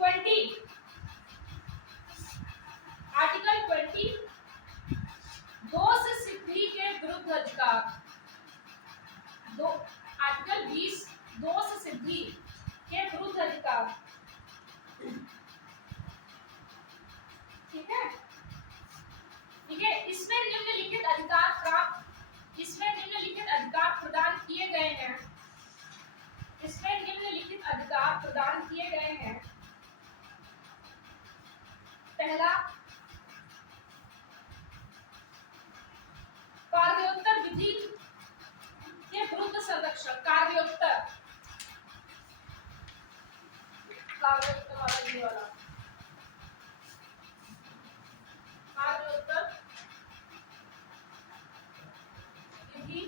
20, आर्टिकल 20 दोष सिद्धि के विरुद्ध अधिकार, दो आर्टिकल 20 दोष सिद्धि के विरुद्ध अधिकार। ठीक है, ठीक है, इसमें निम्नलिखित अधिकार प्राप्त अधिकार प्रदान किए गए हैं। पहला, कार्योत्तर विधि के विरुद्ध संरक्षण। कार्योत्तर वाला ये वाला कार्योत्तर विधि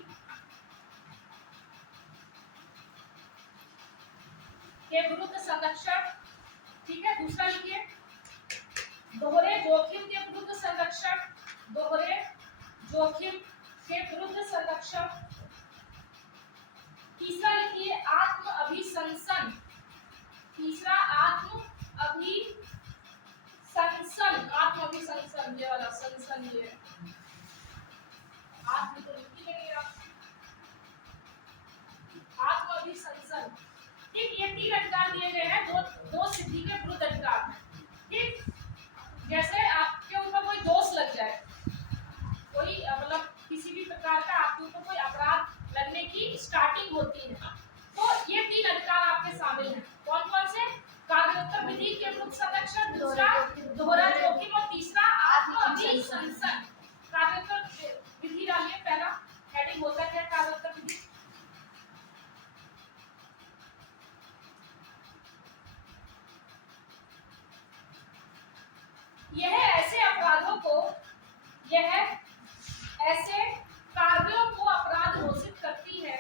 के विरुद्ध संरक्षण। ठीक है, दूसरा लिखिए, दोहरे जोखिम के विरुद्ध संरक्षण। दोहरे जोखिम के विरुद्ध संरक्षण। तीसरा लिखिए, आत्म अभिशंसन। तीसरा, आत्म अभिशंसन। आत्म अभिशंसन ये वाला संसन, ये आत्म तो लिखी नहीं आप, आत्म अभिशंसन। ठीक, ये 3 अधिकार दिए गए हैं, दो सिद्धि के विरुद्ध अधिकार। ठीक, जैसे आपके ऊपर कोई दोष लग जाए, कोई मतलब किसी भी प्रकार का आपके ऊपर कोई अपराध लगने की स्टार्टिंग होती है, तो ये 3 अधिकार आपके शामिल हैं। कौन कौन से? कार्योत्तर विधि के विरुद्ध संरक्षण, दूसरा दोहरा जोखिम, और तीसरा आत्म अभिशंसन। कार्योत्तर विधि डालिए, पहला हेडिंग होता है कार्योत्तर विधि। यह ऐसे कार्यों को अपराध घोषित करती है।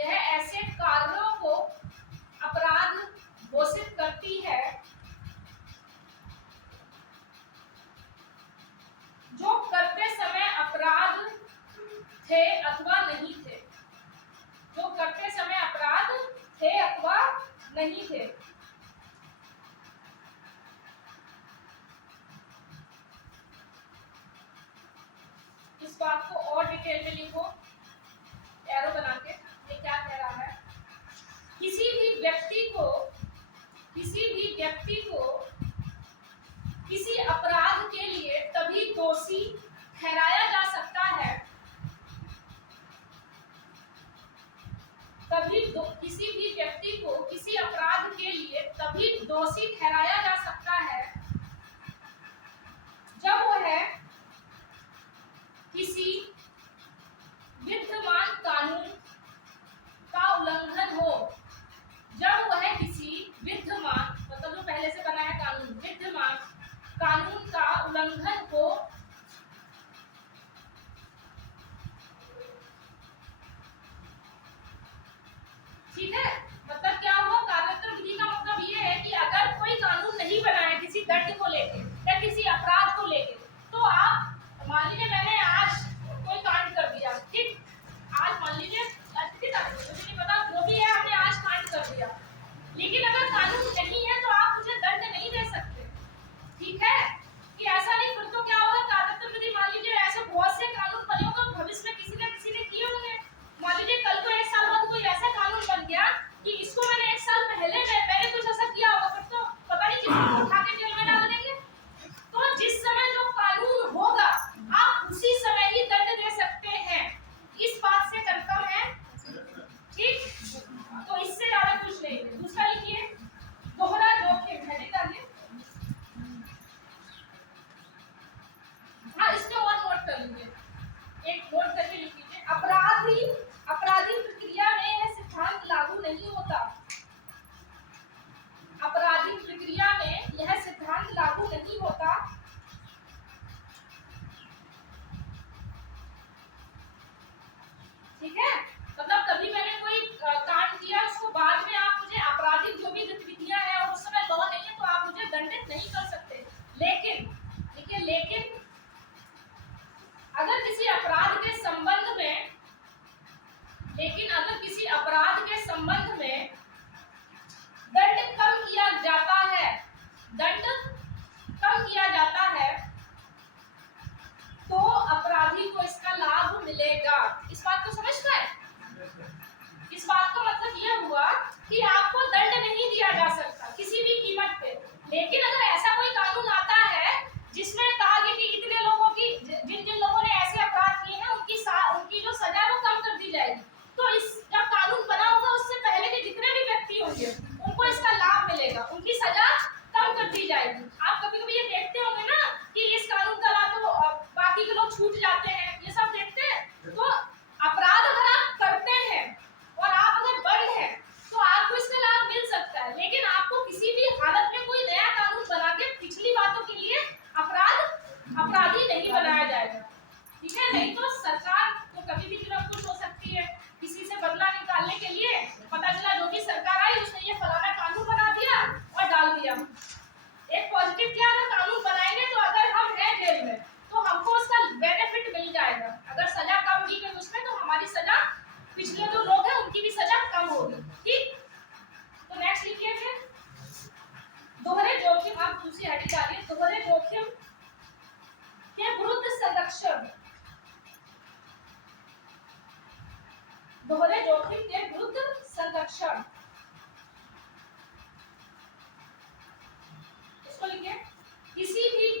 यह ऐसे कार्यों को अपराध घोषित करती है जो करते समय अपराध थे अथवा नहीं थे। जो करते समय अपराध थे अथवा नहीं थे। इस बात को और डिटेल में लिखो, एरो बना के। ये क्या कह रहा है? किसी भी व्यक्ति को किसी अपराध के लिए तभी दोषी ठहराया जा सकता है, किसी भी व्यक्ति को किसी अपराध के लिए तभी दोषी ठहराया जा सकता है जब वह किसी विद्यमान कानून का उल्लंघन हो। जब वह किसी विद्यमान, मतलब जो पहले से बना है कानून, विद्यमान कानून का उल्लंघन हो। ठीक है, मतलब क्या हुआ? कार्योत्तर विधि का मतलब ये है कि अगर कोई कानून नहीं बनाया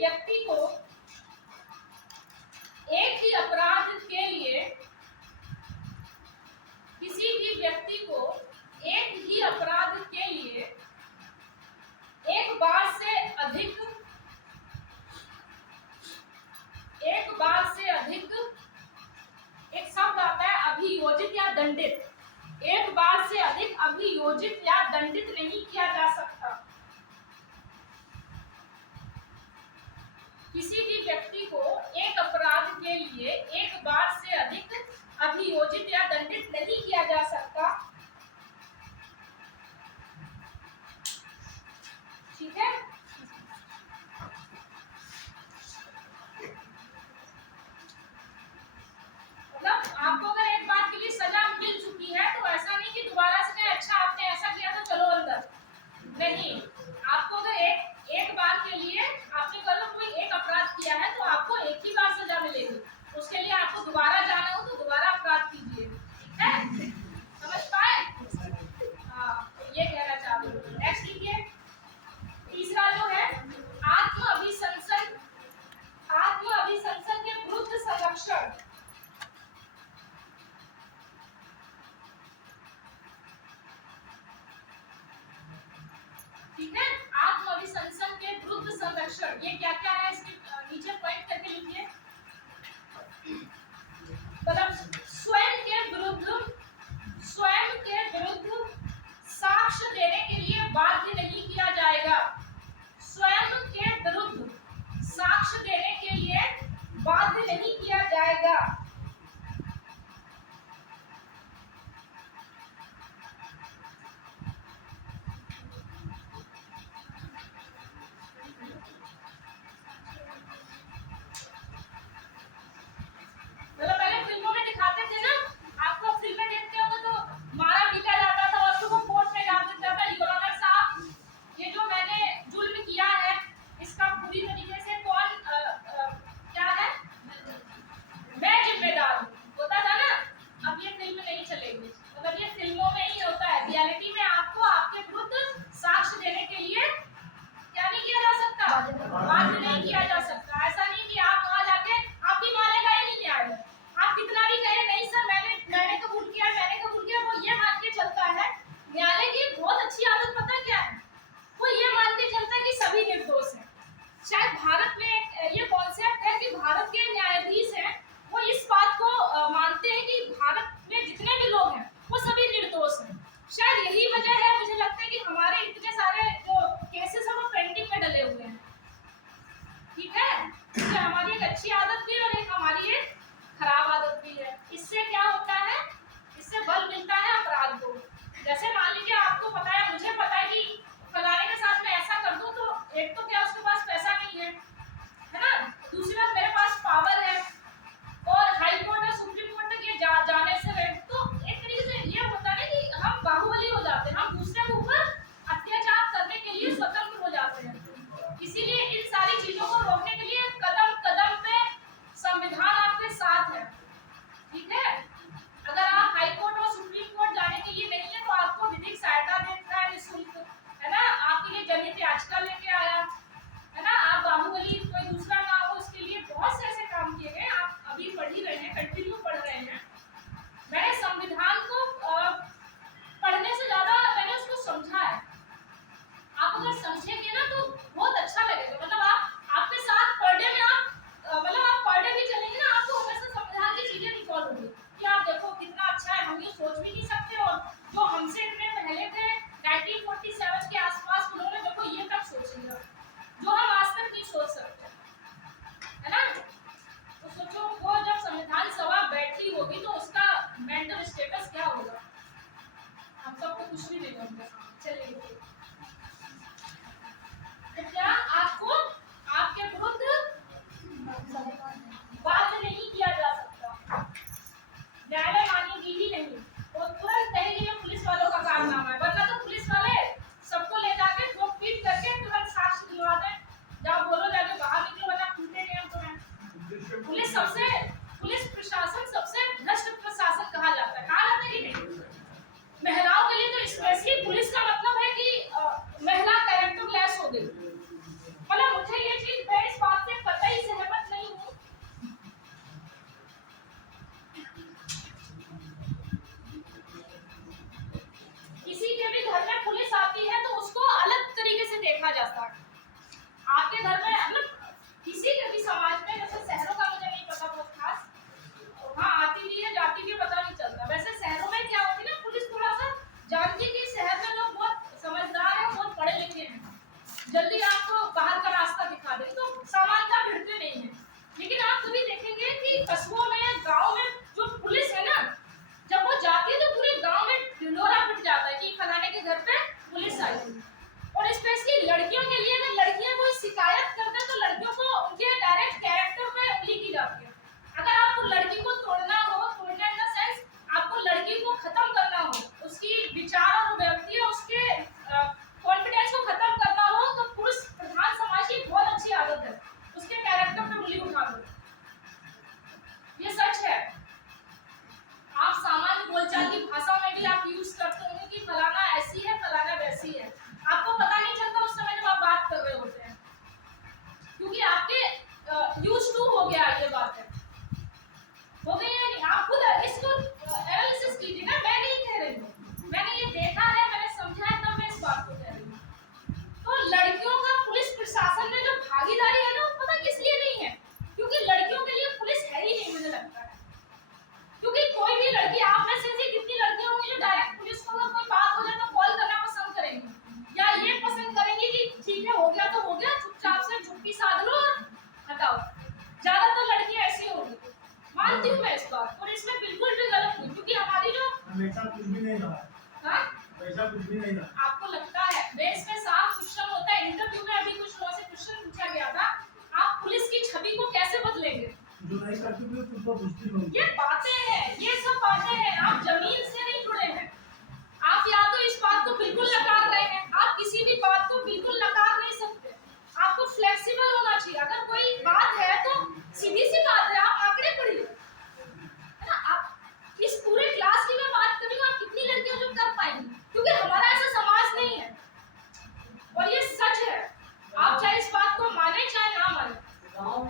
व्यक्ति को एक ही अपराध के लिए, किसी भी व्यक्ति को एक ही अपराध के लिए एक बार से अधिक एक शब्द आता है अभियोजित या दंडित, एक बार से अधिक अभियोजित या दंडित नहीं किया जा सकता। किसी भी व्यक्ति को एक अपराध के लिए एक बार से अधिक अभियोजित या दंडित नहीं किया जा सकता। ठीक है, मतलब आपको अगर एक बात के लिए सजा मिल चुकी है तो ऐसा नहीं कि दोबारा से कहे अच्छा आपने ऐसा किया तो चलो अंदर, नहीं। आपको अगर एक बार के लिए आपने कल कोई एक अपराध किया है तो आपको एक ही बार सजा मिलेगी, उसके लिए आपको दोबारा जाना हो तो दोबारा अपराध कीजिए। ठीक है, समझ पाए? हाँ, ये कहना चाहती हूँ। नेक्स्ट लिखिए, तीसरा जो है आत्म अभिशंसन के विरुद्ध संरक्षण। ठीक है, आत्म अभिशंसन के विरुद्ध संरक्षण, ये क्या क्या है इसके नीचे पॉइंट करके लिखिए। मतलब स्वयं के विरुद्ध साक्ष्य देने के लिए बाध्य नहीं किया जाएगा। स्वयं के विरुद्ध साक्ष्य देने के लिए बाध्य नहीं किया जाएगा। शायद भारत में ये कॉन्सेप्ट है कि भारत के न्यायाधीश हैं वो इस बात को मानते हैं कि भारत में जितने भी लोग हैं वो सभी निर्दोष हैं। शायद यही वजह है, मुझे लगता है कि हमारे इतने सारे जो केसेस हैं वो पेंडिंग में डले हुए हैं। ठीक है, पैसा कुछ भी नहीं रहा, हाँ? पैसा कुछ भी नहीं रहा। आपको लगता है बेस पे साफ क्वेश्चन होता है। इंटरव्यू में अभी कुछ लोगों से क्वेश्चन पूछा गया था, आप पुलिस की छवि को कैसे बदलेंगे? जो नहीं करते थे उनको मुश्किल होगी। ये बातें हैं, ये सब बातें हैं। आप जमीन से नहीं जुड़े हैं। आप या तो इस बात को बिल्कुल नकार रहे हैं, आप किसी भी बात को बिल्कुल नकार नहीं सकते। आपको फ्लेक्सिबल होना चाहिए। अगर कोई बात है तो सीधी सी बात है, आप आंकड़े पढ़िए, है ना? आप इस पूरे क्लास की मैं बात कर रही हूँ, आप कितनी लड़कियां जो कर पाएंगी, क्योंकि हमारा ऐसा समाज नहीं है और ये सच है। आप चाहे इस बात को माने चाहे ना माने। गांव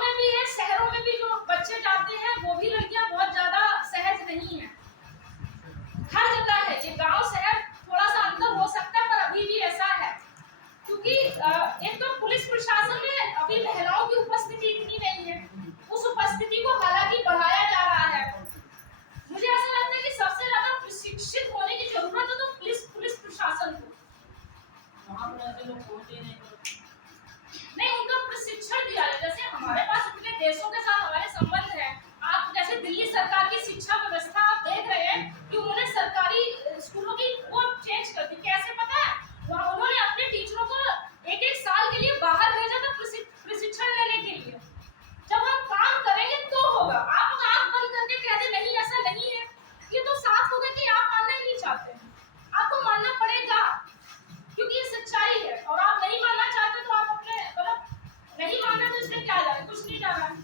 में भी है, शहरों में भी जो बच्चे जाते हैं वो भी लड़कियां बहुत ज्यादा सहज नहीं है। हर जगह है, ये गांव शहर थोड़ा सा अंतर हो सकता है, पर अभी भी ऐसा है। क्योंकि एक तो पुलिस प्रशासन में अभी महिलाओं की उपस्थिति इतनी नहीं है, उस उपस्थिति को हालांकि बढ़ाया जा रहा है। मुझे ऐसा लगता है कि सबसे ज्यादा प्रशिक्षित होने की जरूरत है तो पुलिस प्रशासन को। नहीं, उनका प्रशिक्षण दिया जाए। जैसे हमारे पास इतने देशों के साथ हमारे संबंध है। आप जैसे दिल्ली सरकार की शिक्षा व्यवस्था आप देख रहे हैं कि उन्होंने सरकारी स्कूलों की वो चेंज कर दी। कैसे पता है? वहाँ उन्होंने अपने टीचरों को एक साल के लिए बाहर भेजा था प्रशिक्षण लेने के लिए। जब हम काम करेंगे तो होगा। आप आंख बंद करके कह दे नहीं ऐसा नहीं है, ये तो साफ होगा कि आप मानना ही नहीं चाहते। आपको मानना पड़ेगा क्योंकि ये सच्चाई है, और आप नहीं मानना चाहते तो आप अपने मतलब नहीं मानना तो इसमें क्या जा रहा है, कुछ नहीं जा रहा है।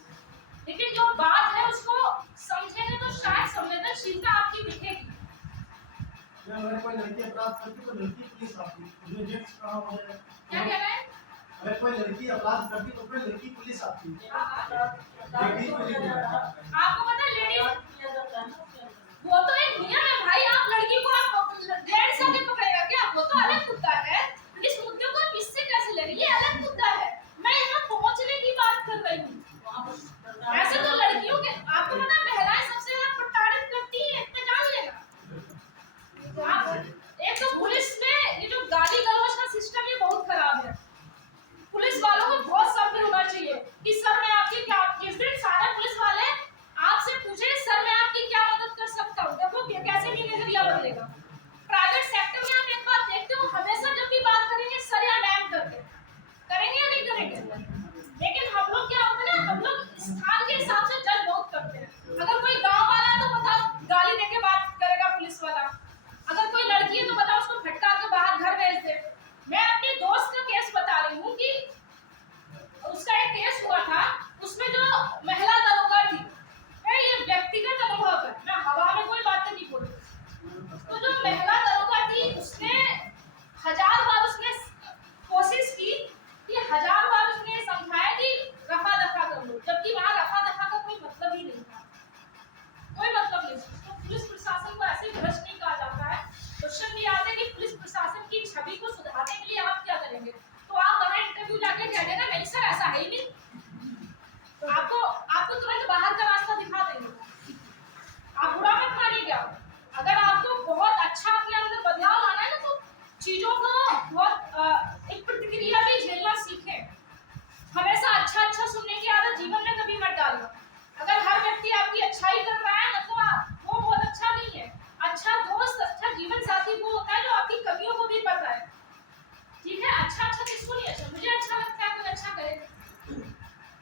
लेकिन जो बात है उसको समझेंगे तो शायद संवेदनशीलता आपकी दिखेगी। अगर कोई लड़की अपराध करती तो लड़की पुलिस आती, उसमें जेंट्स कहाँ हो जाए? क्या कह रहे हैं? अगर कोई लड़की अपराध करती तो फिर लड़की पुलिस आती। आपको पता है लेडीज वो तो एक नियम है भाई। आप लड़की को आप जेंट्स आके पकड़ेगा क्या? वो तो अलग मुद्दा है। इस मुद्दे को आप इससे कैसे ले रही है? ये अलग मुद्दा है। मैं यहाँ पहुँचने की बात कर रही हूँ। ऐसे तो लड़कियों के आपको पता है महिलाएं सबसे ज्यादा प्रताड़ित करती हैं, इतना जान लेना। आप एक तो पुलिस में ये जो गाली गलौज का सिस्टम ये बहुत खराब है। पुलिस वालों को बहुत सब्र होना चाहिए कि सर मैं आपकी क्या, जिस दिन सारे पुलिस वाले आपसे पूछे सर मैं आपकी क्या मदद कर सकता हूँ, देखो कैसे भी नजरिया बदलेगा। प्राइवेट सेक्टर में आप एक बात देखते हो, हमेशा जब भी बात करेंगे सर या मैम करके करेंगे या नहीं करेंगे। लेकिन हम लोग क्या होता है ना, हम लोग स्थान के हिसाब से जज बहुत करते हैं। अगर कोई गांव वाला है तो बताओ गाली देके बात करेगा पुलिस वाला। अगर कोई लड़की है तो बताओ उसको फटकार के बाहर घर भेज दे। मैं अपने दोस्त का केस बता रही हूँ कि उसका एक केस हुआ था, उसमें जो महिला दरोगा थी, ये व्यक्तिगत अनुभव है, मैं हवा में कोई बातें नहीं बोल रही। तो जो महिला दरोगा थी उसने 1000 बार उसने कोशिश की कि 1000 बार उसने समझाया कि रफा दफा कर लो, जबकि वहाँ रफा दफा का कोई मतलब ही नहीं था, कोई मतलब नहीं। तो पुलिस प्रशासन को ऐसे भ्रष्ट नहीं कहा जाता है। क्वेश्चन ये आता है कि पुलिस प्रशासन की छवि को सुधारने के लिए आप क्या करेंगे? तो आप वहाँ इंटरव्यू जाके कह देना नहीं सर ऐसा है ही नहीं, तो आपको तुरंत बाहर का रास्ता दिखा देंगे। आप बुरा मत मानिएगा। अगर आपको बहुत अच्छा अपने अंदर बदलाव लाना है ना तो चीजों को बहुत एक प्रतिक्रिया भी झेलना सीखें। हमेशा अच्छा सुनने की आदत जीवन में कभी मत डालो। अगर हर व्यक्ति आपकी अच्छाई कर रहा है ना तो वो बहुत अच्छा नहीं है। अच्छा दोस्त, अच्छा जीवन साथी वो होता है जो आपकी कमियों को भी पता है। ठीक है, अच्छा किसको नहीं अच्छा, मुझे अच्छा लगता है कोई अच्छा करे,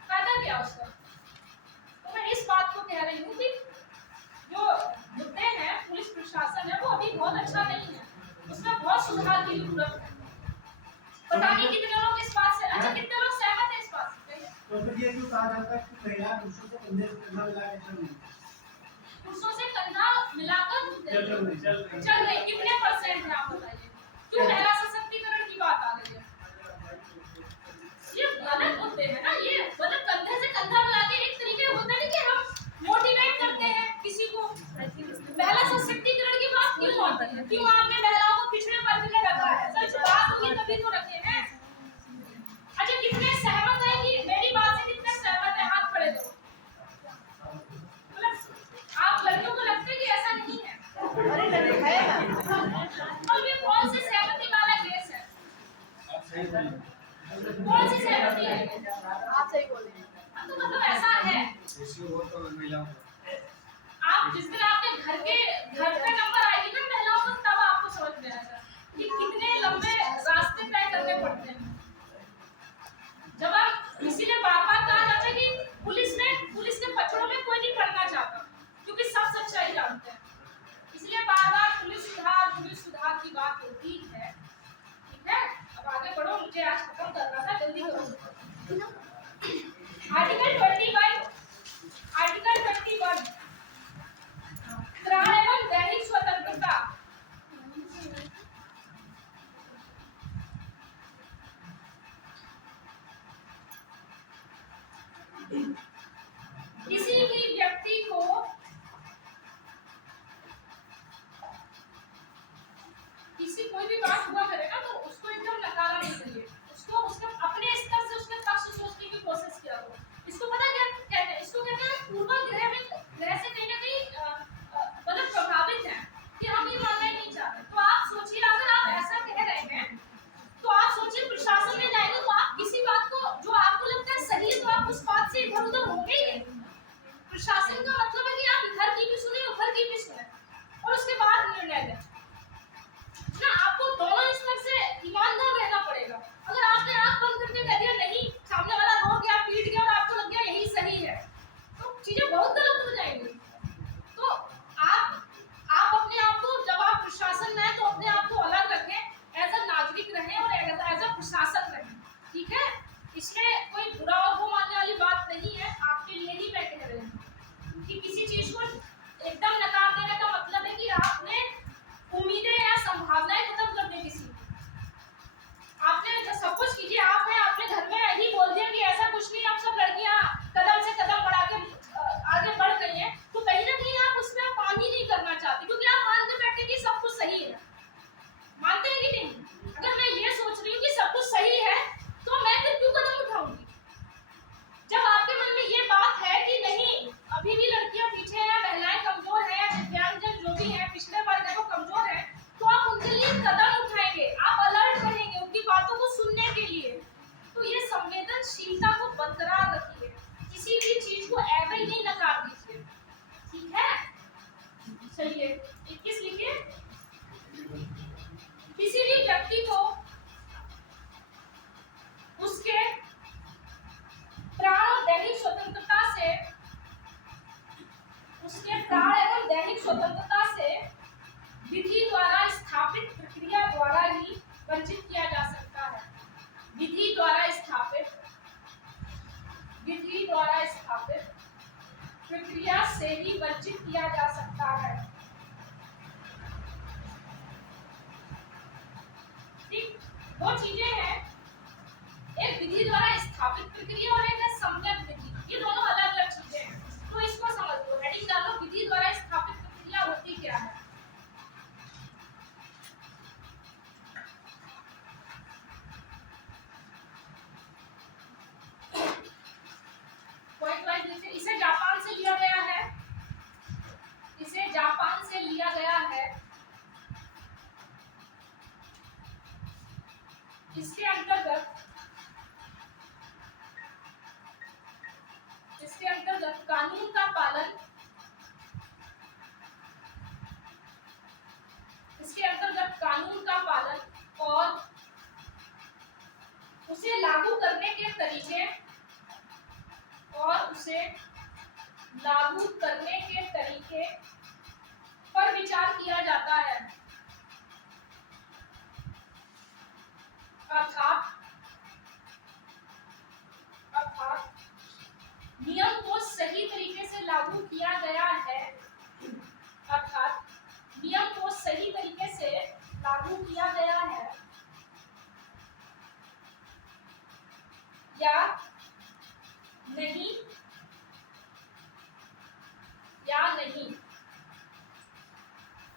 फायदा क्या उसका। तो मैं इस बात को कह रही हूँ कि जो मुद्दे हैं पुलिस प्रशासन है वो अभी बहुत अच्छा नहीं है, उसमें बहुत सुधार की जरूरत है। पता नहीं कितने लोग इस बात से, अच्छा कितने लोग सहमत हैं इस बात से? तो फिर ये क्यों कहा जाता है कि महिला पुरुषों से कंधे से कंधा मिला के चल रही है? पुरुषों से कंधा मिलाकर चल रही कितने परसेंट है आप बताइए? क्यों महिला सशक्तिकरण की बात आ रही है? ये गलत मुद्दे हैं ना, ये मतलब कंधे से कंधा मिला के एक तरीके होता है कि हम मोटिवेट करते हैं किसी को। महिला सशक्तिकरण की बात क्यों आती है? क्यों आपने महिलाओं को पिछड़े वर्ग में रखा है? सच बात होगी तभी तो रखे हैं। अच्छा कितने सहमत हैं कि मेरी बात से कितने सहमत हैं? हाथ खड़े करो। आप लड़कियों को लगता है कि ऐसा नहीं है? और ये कौन सी सहमति वाला केस है? कौन सी सहमति है? आप सही बोल रहे हैं। तो मतलब ऐसा है आप जिस दिन आपके घर पे नंबर आएगी ना महिलाओं को, तब आपको समझ में आएगा कि कितने लंबे रास्ते तय करने पड़ते हैं। जब आप इसीलिए बार-बार कहा जाता है कि पुलिस के पचड़ों में कोई नहीं पड़ना चाहता, क्योंकि सब सच्चाई जानते हैं। इसलिए बार-बार पुलिस सुधार की बात होती है। ठीक है, अब आगे बढ़ो, मुझे आज खत्म करना था, जल्दी करो। आर्टिकल 21 त्राण एवं दैहिक स्वतंत्रता। किसी भी व्यक्ति को कोई भी बात हुआ करे ना, तो उसको एकदम नकारा नहीं चाहिए, उसको उसके अपने स्तर से उसके पक्ष सोचने की कोशिश किया हो। इसको पता क्या कहते हैं? इसको कहते हैं पूर्वाग्रह में ग्रह से कहीं ना कहीं मतलब प्रभावित है कि हम ये मानना ही नहीं चाहते। तो आप सोचिए, अगर आप ऐसा कह रहे हैं तो आप सोचिए प्रशासन में जाएंगे तो आप किसी बात को जो आपको लगता है सही है, तो आप उस बात से इधर उधर होंगे ही। प्रशासन का मतलब है कि आप इधर की भी सुने उधर की भी सुने और उसके बाद निर्णय लें ना। आपको दोनों स्तर से ईमानदार रहना पड़ेगा। अगर आपने आंख बंद करके कह दिया नहीं, सामने वाला रो गया, पीट गया और आपको लग गया यही सही है, तो चीजें बहुत गलत हो जाएंगी। तो आप अपने आप को, जब आप प्रशासन में हैं तो अपने आप को अलग रखें, एज अ नागरिक रहें और एज अ प्रशासक रहें। ठीक है, इसमें कोई बुरा और वो मानने वाली बात नहीं है, आपके लिए ही मैं कह रही हूँ कि किसी चीज को एकदम नकार देने का मतलब है कि आपने उम्मीदें या संभावनाएं खत्म कर दी किसी की। आपने सब कुछ कीजिए, आपने घर में यही बोल दिया कि ऐसा कुछ नहीं, आप सब लड़कियां कदम से कदम बढ़ा के आगे बढ़ गई हैं, तो कहीं ना कहीं आप उसमें पानी नहीं करना चाहते, क्योंकि आप मान के बैठे कि सब कुछ सही है। मानते हैं कि नहीं? अगर मैं ये सोच रही हूँ कि सब कुछ सही है, तो मैं फिर क्यों कदम उठाऊंगी? जब आपके मन में ये बात है कि नहीं, अभी भी लड़कियां पीछे हैं, महिलाएं कमजोर हैं, दिव्यांगजन जो भी हैं, पिछड़े वर्ग है वो कमजोर है, तो आप उनके लिए कदम उठाएंगे, आप अलर्ट रहेंगे उनकी बातों को सुनने के लिए। तो ये संवेदनशीलता को बरकरार रखिए, किसी भी चीज को ऐसे ही नहीं नकार दीजिए। ठीक है, चलिए 21 लिखिए। किसी भी व्यक्ति को उसके प्राण और दैहिक स्वतंत्रता से, उसके प्राण एवं दैहिक स्वतंत्रता से विधि द्वारा स्थापित प्रक्रिया द्वारा ही वंचित किया जा सकता है। विधि द्वारा स्थापित प्रक्रिया से ही वंचित किया जा सकता है। ठीक, दो चीजें हैं, एक विधि द्वारा स्थापित प्रक्रिया और एक है सम्यक विधि। ये दोनों अलग अलग चीजें हैं, तो इसको समझ लो। हेडिंग डालो, विधि द्वारा स्थापित प्रक्रिया होती क्या है। पॉइंट वाइज देखिए, इसे जापान से लिया गया है, इसे जापान से लिया गया है। इसके अंतर्गत कानून का पालन, इसके अंतर्गत कानून का पालन और उसे लागू करने के तरीके पर विचार किया जाता है। अर्थात नियम को सही तरीके से लागू किया गया है, अर्थात नियम को सही तरीके से लागू किया गया है या नहीं,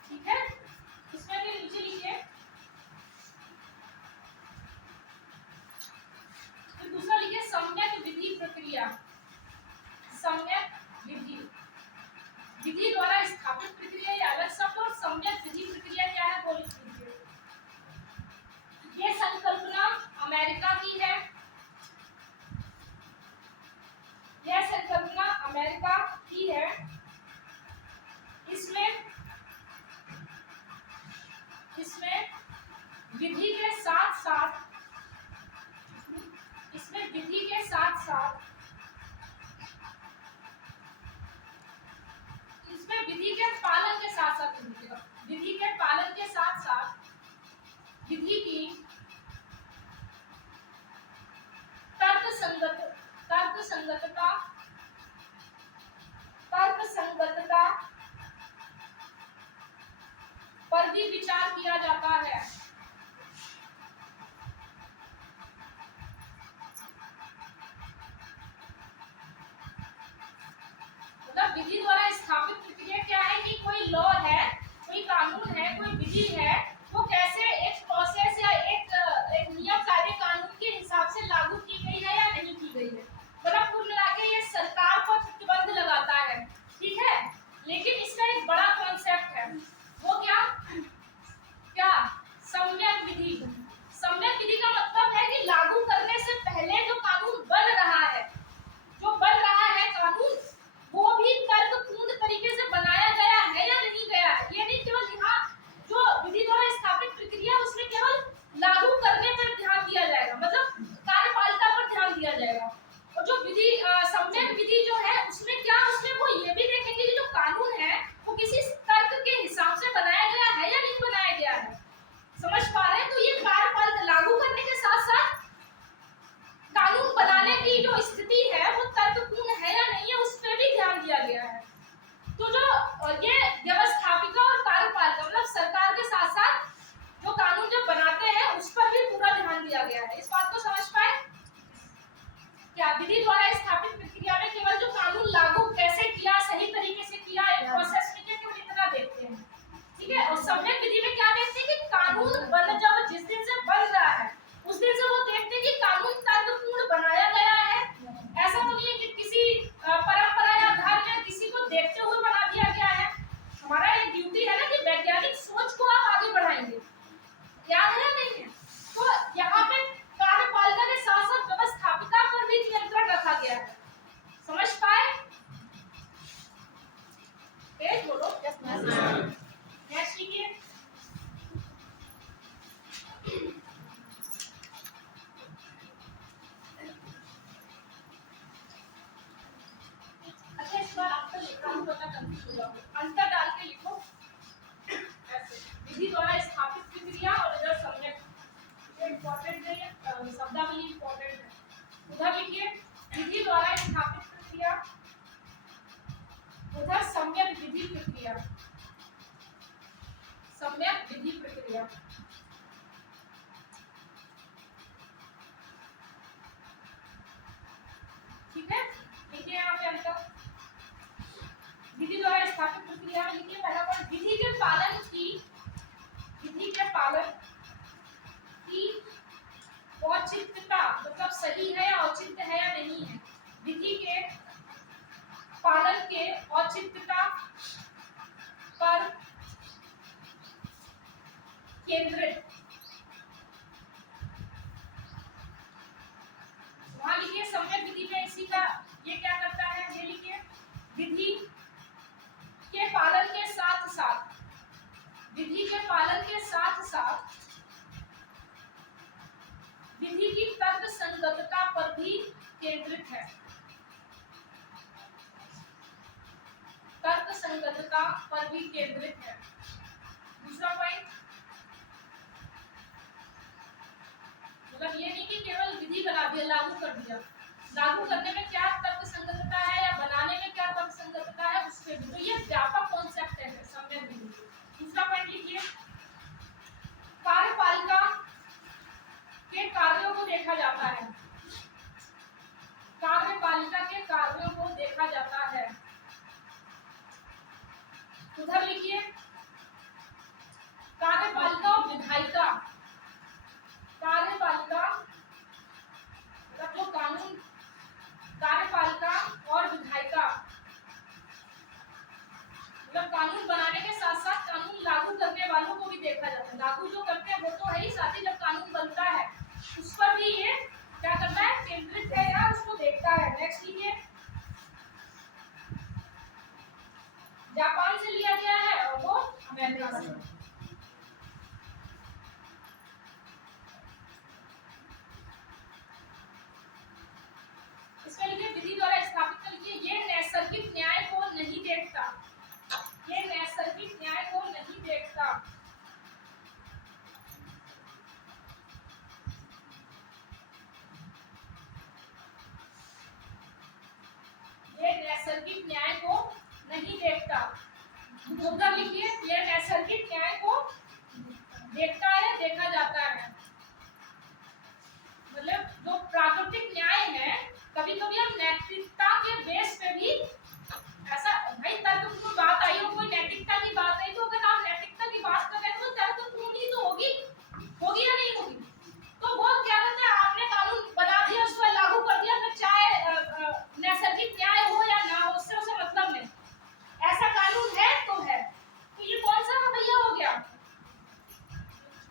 ठीक है। इसमें के नीचे लिखिए, तो दूसरा लिखिए सम्यक विधि प्रक्रिया। सम्यक विधि, विधि द्वारा स्थापित प्रक्रिया ये अलग शब्द, और सम्यक विधि प्रक्रिया क्या है वो लिख लीजिए। ये संकल्पना अमेरिका की है, यह संकल्पना अमेरिका की है विधि की तर्कसंगतता पर भी विचार किया जाता है। मतलब विधि द्वारा स्थापित प्रक्रिया क्या है कि कोई लॉ है, कोई कानून है, कोई विधि है, वो कैसे एक प्रोसेस या एक नियम कायदे कानून के हिसाब से लागू की गई है या नहीं की गई है। मतलब कुल मिला के ये सरकार पर प्रतिबंध लगाता है, ठीक है। लेकिन इसका एक बड़ा कॉन्सेप्ट है, वो क्या सम्यक विधि। सम्यक विधि का मतलब है कि लागू करने से पहले जो कानून बन रहा है, कानून वो भी तर्कपूर्ण तरीके से बनाया गया है या नहीं गया है। ये नहीं केवल यहाँ जो विधि द्वारा स्थापित प्रक्रिया उसमें केवल लागू करने पर ध्यान दिया जाएगा, मतलब कार्यपालिका पर ध्यान दिया जाएगा। और जो विधि सम्यक विधि जो है उसमें वो ये भी देखेंगे कि जो कानून है वो किसी तर्क के हिसाब से बनाया गया है या नहीं बनाया गया है। समझ पा रहे हैं? तो ये कार्यपालिका लागू करने के साथ साथ कानून बनाने की जो स्थिति है वो तर्कपूर्ण है या नहीं है उस पर भी ध्यान दिया गया है। तो जो ये व्यवस्थापिका और कार्यपालिका मतलब सरकार के साथ साथ जो कानून जब बनाते हैं उस पर भी पूरा ध्यान दिया गया है। इस बात को समझ पाए क्या? विधि द्वारा स्थापित प्रक्रिया में केवल जो कानून लागू कैसे किया, सही तरीके से किया, एक प्रोसेस में केवल इतना देखते हैं, ठीक है। और सम्यक विधि में क्या देखते हैं कि कानून जब जिस दिन से बन रहा है उस दिन से वो देखते हैं कि कानून तर्कपूर्ण बनाया गया है। ऐसा तो नहीं है कि किसी परंपरा या धर्म या किसी को देखते हुए बना दिया गया है। हमारा एक ड्यूटी है ना कि वैज्ञानिक सोच को आप आगे बढ़ाएंगे, याद है नहीं है? तो यहाँ पे कार्यपालिका के साथ साथ व्यवस्थापिका पर भी नियंत्रण रखा गया है। समझ पाए? तेज बोलो। नेक्स्ट लिखिए। अच्छा इस बार आपका लिखना हो तो कंफ्यूज हो जाओगे, अंतर डाल के लिखो ऐसे। विधि द्वारा स्थापित प्रक्रिया और इधर सम्यक, ये इंपॉर्टेंट है, ये शब्दावली इंपॉर्टेंट है। उधर लिखिए विधि द्वारा स्थापित प्रक्रिया, उधर सम्यक विधि प्रक्रिया, सम्यक विधि प्रक्रिया। ठीक है, लिखिए यहाँ पे अंतर। विधि द्वारा स्थापित प्रक्रिया में लिखिए पहला पॉइंट, विधि के पालन की औचित्यता, मतलब सही है या औचित्य है या नहीं है। विधि के पालन के औचित्यता पर केंद्रित। वहां लिखिए सम्यक विधि में इसी का ये क्या करता है, ये लिखिए विधि के पालन के साथ साथ, विधि के पालन के साथ साथ विधि की तर्क संगतता पर भी केंद्रित है। तर्क संगतता पर भी केंद्रित है। दूसरा पॉइंट, मतलब ये नहीं कि केवल विधि बना दिया, लागू कर दिया। लागू करने में क्या तर्क संगतता है या बनाने में क्या तर्क संगतता है उस पे भी, तो ये व्यापक कॉन्सेप्ट है सम्यक विधि। दूसरा पॉइंट लिखिए, कार्यपालिका के कार्यों को देखा जाता है। कार्यपालिका के कार्यों को देखा जाता है। उधर लिखिए कार्यपालिका और विधायिका। कार्यपालिका मतलब जो कानून, कार्यपालिका और विधायिका मतलब कानून बनाने के साथ साथ कानून लागू करने वालों को भी देखा जाता है। लागू जो करते हैं वो तो है ही, साथ ही जब कानून बनता है उस पर भी ये क्या करता है, केंद्रित है या उसको देखता है। नेक्स्ट लिखिए, जापान से लिया गया है और वो अमेरिका से। इसमें लिखिए विधि द्वारा स्थापित कर लिखिए, ये नैसर्गिक न्याय को नहीं देखता, ये नैसर्गिक न्याय को नहीं देखता। नैसर्गिक न्याय को नहीं देखता। उत्तर लिखिए, यह नैसर्गिक न्याय को देखता है, देखा जाता है। मतलब जो प्राकृतिक न्याय है, कभी कभी हम नैतिकता के बेस पे भी ऐसा, भाई तर्कपूर्ण बात आई हो, कोई नैतिकता की बात आई, तो अगर आप नैतिकता की बात कर रहे हैं तो तर्कपूर्ण ही तो होगी, होगी या नहीं होगी? तो वो क्या कहते हैं, आपने कानून बना दिया, उसको लागू कर दिया, फिर चाहे नैसर्गिक न्याय हो या ना हो, उससे उसे मतलब नहीं। ऐसा कानून है तो है। तो ये कौन सा रवैया हो गया?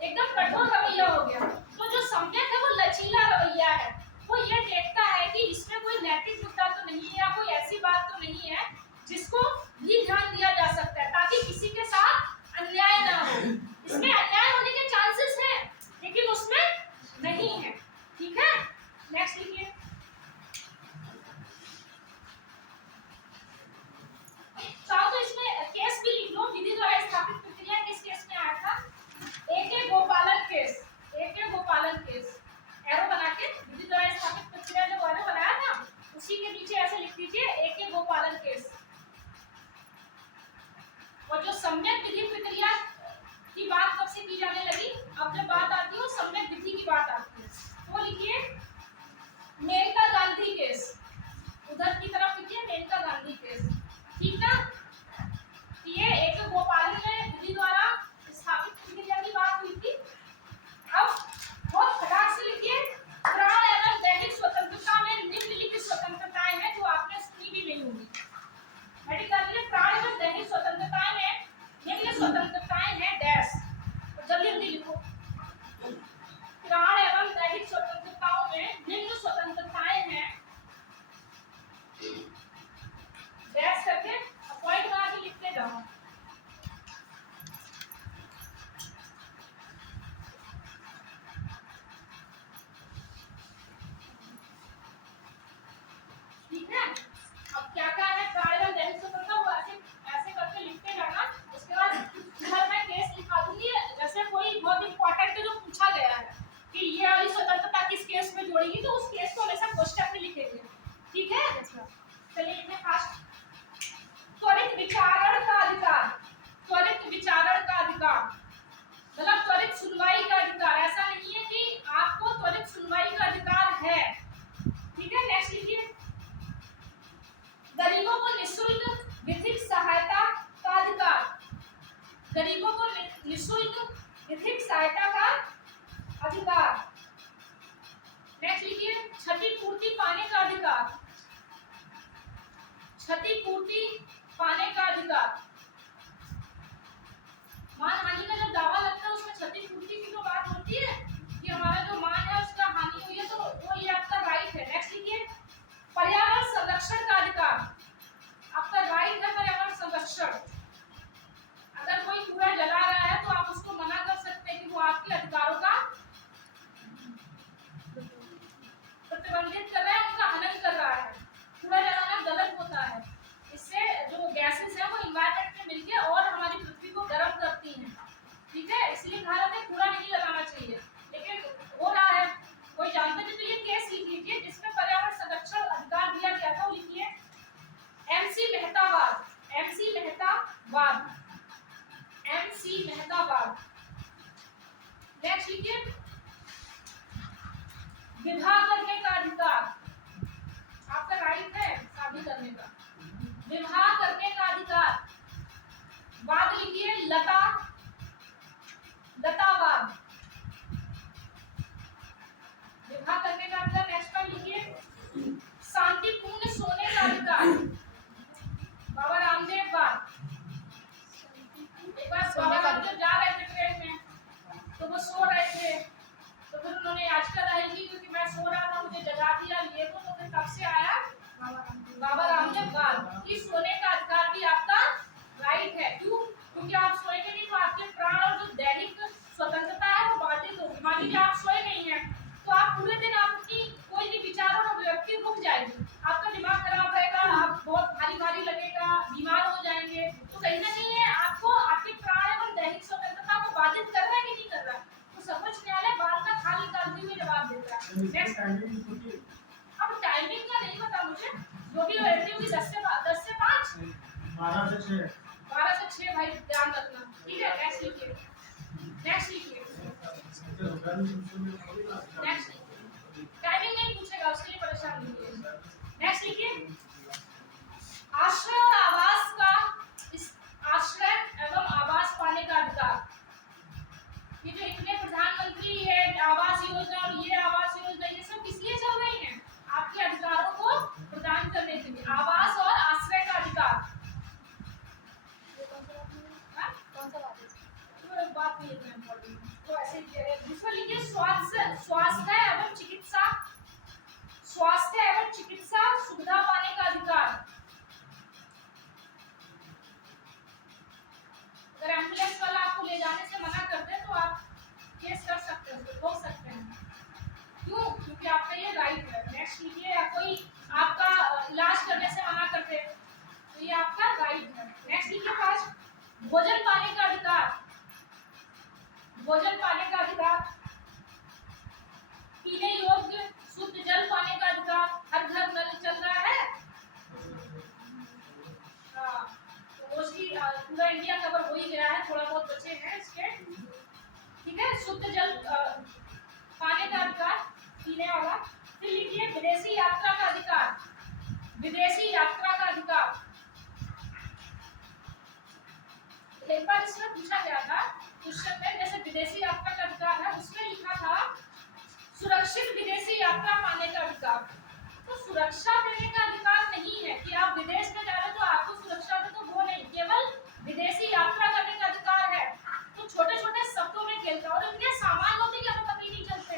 एकदम कठोर रवैया हो गया। तो जो सम्यक है वो लचीला रवैया है। वो ये देखता है कि इसमें कोई नैतिक मुद्दा तो नहीं है, या कोई ऐसी बात तो नहीं है जिसको भी ध्यान दिया जा सकता है, ताकि किसी के साथ अन्याय ना हो। इसमें अन्याय होने के चांसेस हैं, लेकिन उसमें नहीं है। ठीक है, नेक्स्ट लिखिए। चाहो तो इसमें केस भी लिख लो। विधि द्वारा स्थापित प्रक्रिया किस केस में आया था? ए.के. गोपालन केस। ए.के. गोपालन केस एरो बना के, विधि द्वारा स्थापित प्रक्रिया जो एरो बनाया था उसी के नीचे ऐसे लिख दीजिए, ए.के. गोपालन केस। और जो सम्यक विधि प्रक्रिया की बात कब से की जाने लगी? अब जब बात आती है सम्यक विधि की बात आती है, तो लिखिए मेनका गांधी केस। उधर की तरफ लिखिए मेनका गांधी केस। ठीक ना? ये एक गोपालन में विधि द्वारा स्थापित प्रक्रिया की बात हुई थी। अब बहुत खटाक से लिखिए, प्राण एवं दैहिक स्वतंत्रता में निम्नलिखित स्वतंत्रताएं हैं जो आपने सुनी भी नहीं होंगी। हेडिंग कर लीजिए, प्राण एवं दैहिक स्वतंत्रताएं में निम्न स्वतंत्रताएं हैं डैश। जल्दी जल्दी लिखो। प्राण एवं दैहिक स्वतंत्रताओं में निम्न स्वतंत्रताएं हैं डैश करके पॉइंट बना के लिखते जाओ। ठीक है, अब क्या क्या है प्राण एवं दैहिक स्वतंत्रता, वो ऐसे करके लिखते जाना। उसके बाद इधर मैं केस लिखा दूंगी, जैसे कोई बहुत इंपॉर्टेंट जो पूछा गया है कि ये वाली स्वतंत्रता किस केस में जोड़ेगी, तो उस केस को हमेशा क्वेश्चन में लिखेंगे। ठीक है, चलिए लिखते फास्ट। त्वरित विचारण का अधिकार। त्वरित विचारण का अधिकार मतलब त्वरित सुनवाई का अधिकार। ऐसा नहीं है कि आपको त्वरित सुनवाई का अधिकार है। ठीक है, नेक्स्ट लिखिए, गरीबों को निःशुल्क विधिक सहायता का अधिकार। गरीबों को निःशुल्क विधिक सहायता का अधिकार। नेक्स्ट लिखिए, क्षतिपूर्ति पाने का अधिकार। क्षतिपूर्ति पाने का अधिकार। मानहानि का जब दावा लगता है उसमें क्षतिपूर्ति की तो बात होती है कि हमारा जो मान है उसका हानि हुई है, तो वो ये आपका राइट है। नेक्स्ट लिखिए, पर्यावरण संरक्षण का अधिकार। आपका राइट है पर्यावरण संरक्षण। अगर कोई कूड़ा जला रहा है तो आप उसको मना कर सकते हैं कि वो आपके अधिकारों का प्रतिबंधित कर रहा है, उनका हनन कर रहा है। कूड़ा जलाना गलत होता है, इससे जो गैसेस है वो एनवायरनमेंट में मिलके और हमारी पृथ्वी को गर्म करती हैं। ठीक है, इसलिए कहा जाता है कूड़ा नहीं जलाना चाहिए, लेकिन हो रहा है, कोई जानते नहीं। तो ये केस लिख लीजिए जिसमें पर्यावरण संरक्षण अधिकार दिया गया था, वो लिखिए एमसी मेहतावाद। एमसी मेहतावाद। एमसी मेहतावाद। नेक्स्ट लिखिए, विवाह करने का अधिकार। आपका राइट है शादी करने का। विवाह करने का अधिकार। बाद लिखिए लता, लतावाद। विवाह करने का अधिकार। नेक्स्ट पॉइंट लिखिए, शांतिपूर्ण सोने का अधिकार। बाबा रामदेव वाद। एक बार बाबा रामदेव जा रहे थे ट्रेन में, तो वो सो रहे थे, तो फिर उन्होंने याचिका दायर की क्योंकि मैं सो रहा था, मुझे जगा दिया, ये तो फिर कब से आया बाबा रामदेव वाद। इस सोने का अधिकार भी आपका राइट है। क्यों? क्योंकि आप सोएंगे नहीं तो आपके प्राण और जो दैनिक स्वतंत्रता है वो बाधित होगी। मान लीजिए आप सोए नहीं हैं तो आप पूरे दिन आपकी कोई भी विचार और अभिव्यक्ति रुक जाएगी, आपका दिमाग खराब रहेगा, आप बहुत भारी भारी लगेगा, बीमार हो जाएंगे। तो कहीं ना कहीं आपको आपके प्राण एवं दैनिक स्वतंत्रता को बाधित कर रहा है कि नहीं कर रहा है? तो सर्वोच्च न्यायालय बाल का खाली निकालते हुए जवाब देता है। नेक्स्ट, अब टाइमिंग का नहीं पता मुझे, जो भी रहती होगी 10 से 12 से 6। 12 से 6 भाई ध्यान रखना, ठीक है। नेक्स्ट लिखिए, नेक्स्ट लिखिए, नेक्स्ट लिखिए। टाइमिंग नहीं पूछेगा, उसके लिए परेशान नहीं होइए। नेक्स्ट लिखिए, आश्रय और आवास का, इस आश्रय एवं आवास पाने का अधिकार। ये जो इतने प्रधानमंत्री है आवास योजना और ये आवास योजना, ये सब किस लिए चल रही है? आपके अधिकारों को प्रदान करने के लिए। आवास और आश्रय का अधिकार, कौन सा बात है? तो एक बात नहीं है इम्पोर्टेंट, तो ऐसे दूसरा लिखिए, स्वास्थ्य एवं चिकित्सा, स्वास्थ्य एवं चिकित्सा सुविधा पाने का अधिकार। अगर एम्बुलेंस वाला आपको ले जाने से मना कर दे तो आप केस कर सकते हैं, उसको ठोक सकते हैं। क्यों? क्योंकि आपका ये राइट है। नेक्स्ट लिखिए, या कोई आपका इलाज करने से मना कर दे तो ये आपका राइट है। नेक्स्ट लिखिए, पांच, भोजन पाने का अधिकार, भोजन पाने का अधिकार, पीने योग्य शुद्ध जल पाने का अधिकार। हर घर नल चल रहा है, मोस्टली पूरा इंडिया कवर हो ही गया है, थोड़ा बहुत बचे हैं इसके, ठीक है। शुद्ध जल पाने का अधिकार, पीने वाला। फिर लिखिए, विदेशी यात्रा का अधिकार, विदेशी यात्रा का अधिकार। एक बार इसमें पूछा गया था क्वेश्चन में, जैसे विदेशी यात्रा का अधिकार है, उसमें लिखा था सुरक्षित विदेशी यात्रा पाने का अधिकार। तो सुरक्षा देने का अधिकार नहीं है कि आप विदेश में जा रहे तो आपको सुरक्षा दे, तो वो नहीं, केवल विदेशी यात्रा करने का अधिकार है। तो छोटे छोटे शब्दों में खेलता है और इतने सामान्य होते कि हमें पता ही नहीं चलते।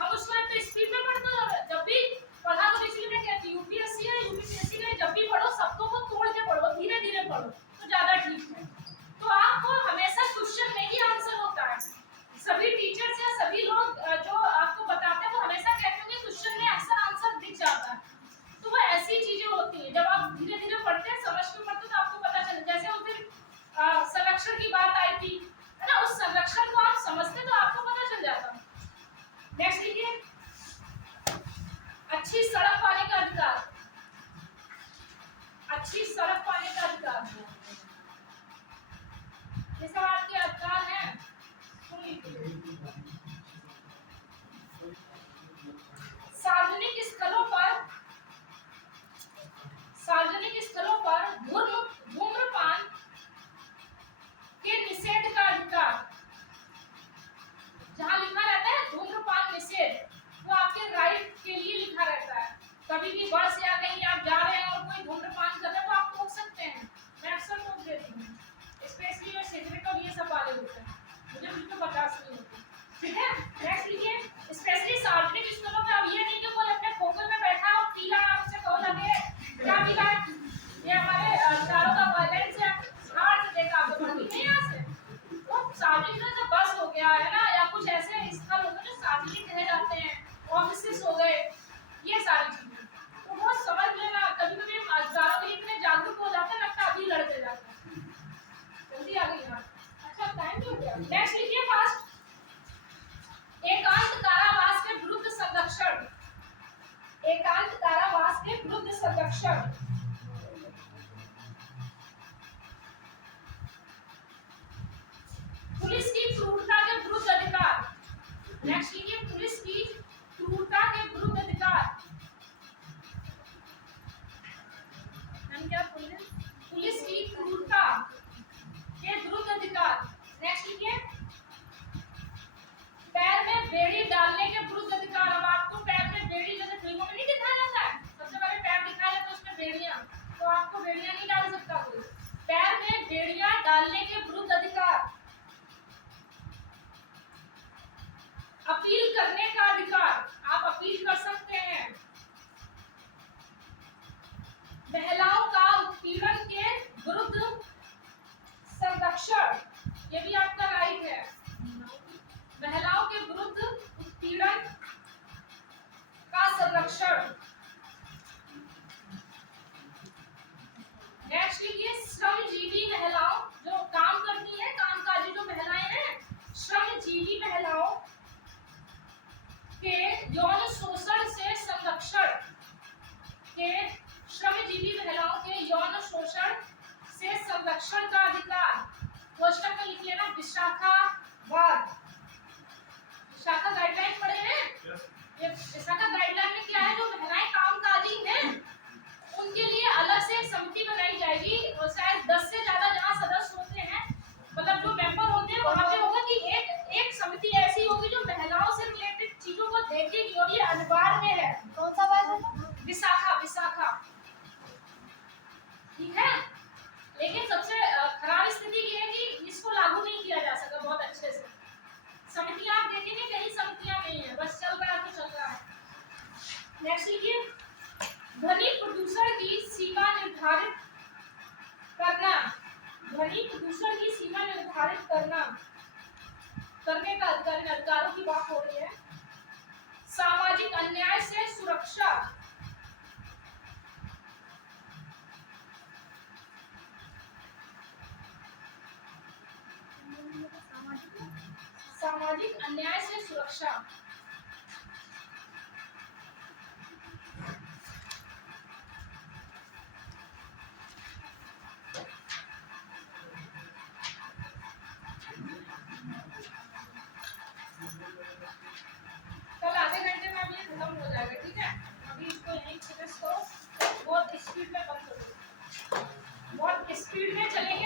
हम उसको एक तो स्पीड में पढ़ते हैं, जब भी पढ़ा तो इसलिए मैं कहती हूँ यूपीएससी है, यूपीएससी में जब भी पढ़ो शब्दों को तोड़ के पढ़ो, धीरे धीरे पढ़ो तो ज्यादा ठीक है। तो आपको हमेशा क्वेश्चन में ही आंसर होता है। सभी टीचर्स या सभी लोग जो आपको बताते हैं वो हमेशा कहते हैं कि क्वेश्चन में अक्सर आंसर दिख जाता है। तो वो ऐसी चीजें होती हैं, जब आप धीरे धीरे पढ़ते हैं, समझ के पढ़ते हैं तो आपको पता चले। जैसे उस दिन संरक्षण की बात आई थी, है ना, उस संरक्षण को आप समझते तो आपको पता चल जाता। नेक्स्ट लिखिए, अच्छी सड़क पाने का अधिकार, अच्छी सड़क पाने का अधिकार। ये सब आपके अधिकार हैं। सार्वजनिक स्थलों पर, सार्वजनिक स्थलों पर धूम्रपान के निषेध का अधिकार। जहां लिखा रहता है धूम्रपान निषेध, वो आपके राइट के लिए लिखा रहता है। कभी भी बस या कहीं आप जा रहे हैं और कोई धूम्रपान कर रहा है तो आप रोक सकते हैं। मैं अक्सर रोक देती हूँ, स्पेशली वो सिगरेट और ये सब वाले होते हैं, मुझे बिल्कुल बर्दाश्त नहीं होती, ठीक है। नेक्स्ट लिखिए, स्पेशली सार्वजनिक स्थलों पे अब ये नहीं कि कोई अपने फोकस में बैठा और पीला, आप उससे कहो लगे क्या पीला है, ये हमारे चारों का वायलेंस है, हाथ से देखा आपको पढ़ी नहीं यहाँ से। तो सार्वजनिक स्थल बस हो गया है ना, या कुछ ऐसे स्थल होते हैं जो सार्वजनिक रह जाते हैं, ऑफिसेस हो गए, ये सारी चीजें तो बहुत समझ लेना। कभी कभी हम अधिकारों के लिए इतने जागरूक हो जाते हैं, लगता अभी लड़ते जाते हैं। जल्दी आ गई बात, अच्छा टाइम हो गया। नेक्स्ट लिखिए, फास्ट, एकांत कारावास के विरुद्ध संरक्षण, एकांत कारावास के विरुद्ध संरक्षण। पुलिस की क्रूरता के विरुद्ध अधिकार। नेक्स्ट लिखिए, पुलिस की क्रूरता के विरुद्ध अधिकार। हम क्या बोल रहे हैं? पुलिस की क्रूरता के विरुद्ध अधिकार। नेक्स्ट लिखिए, पैर में बेड़ी डालने के विरुद्ध अधिकार। अब आपको पैर में बेड़ी, जैसे फिल्मों में नहीं दिखाया जाता है, सबसे पहले पैर दिखाया जाता है उसमें बेड़ियां, तो आपको बेड़ियां नहीं डाल सकता कोई। पैर में बेड़ियां डालने के विरुद्ध अधिकार। अपील करने का अधिकार, आप अपील कर सकते हैं। महिलाओं का उत्पीड़न के विरुद्ध संरक्षण, ये भी आपका राइट है। महिलाओं के विरुद्ध उत्पीड़न का संरक्षण। नेक्स्ट लिखिए, श्रमजीवी महिलाओं जो काम करती हैं, कामकाजी जो महिलाएं हैं, श्रमजीवी महिलाओं के यौन शोषण से संरक्षण, के श्रमजीवी महिलाओं के यौन शोषण से नेक्स्ट लिखिए, ध्वनि प्रदूषण की सीमा निर्धारित करना। ध्वनि प्रदूषण की सीमा निर्धारित करने का अधिकार, अधिकारों की बात हो रही है। सामाजिक अन्याय से सुरक्षा। सामाजिक अन्याय से सुरक्षा। कल आधे घंटे में अब ये खत्म हो जाएगा, ठीक है। अभी इसको यहीं फिनिश करो, बहुत स्पीड में बंद करो।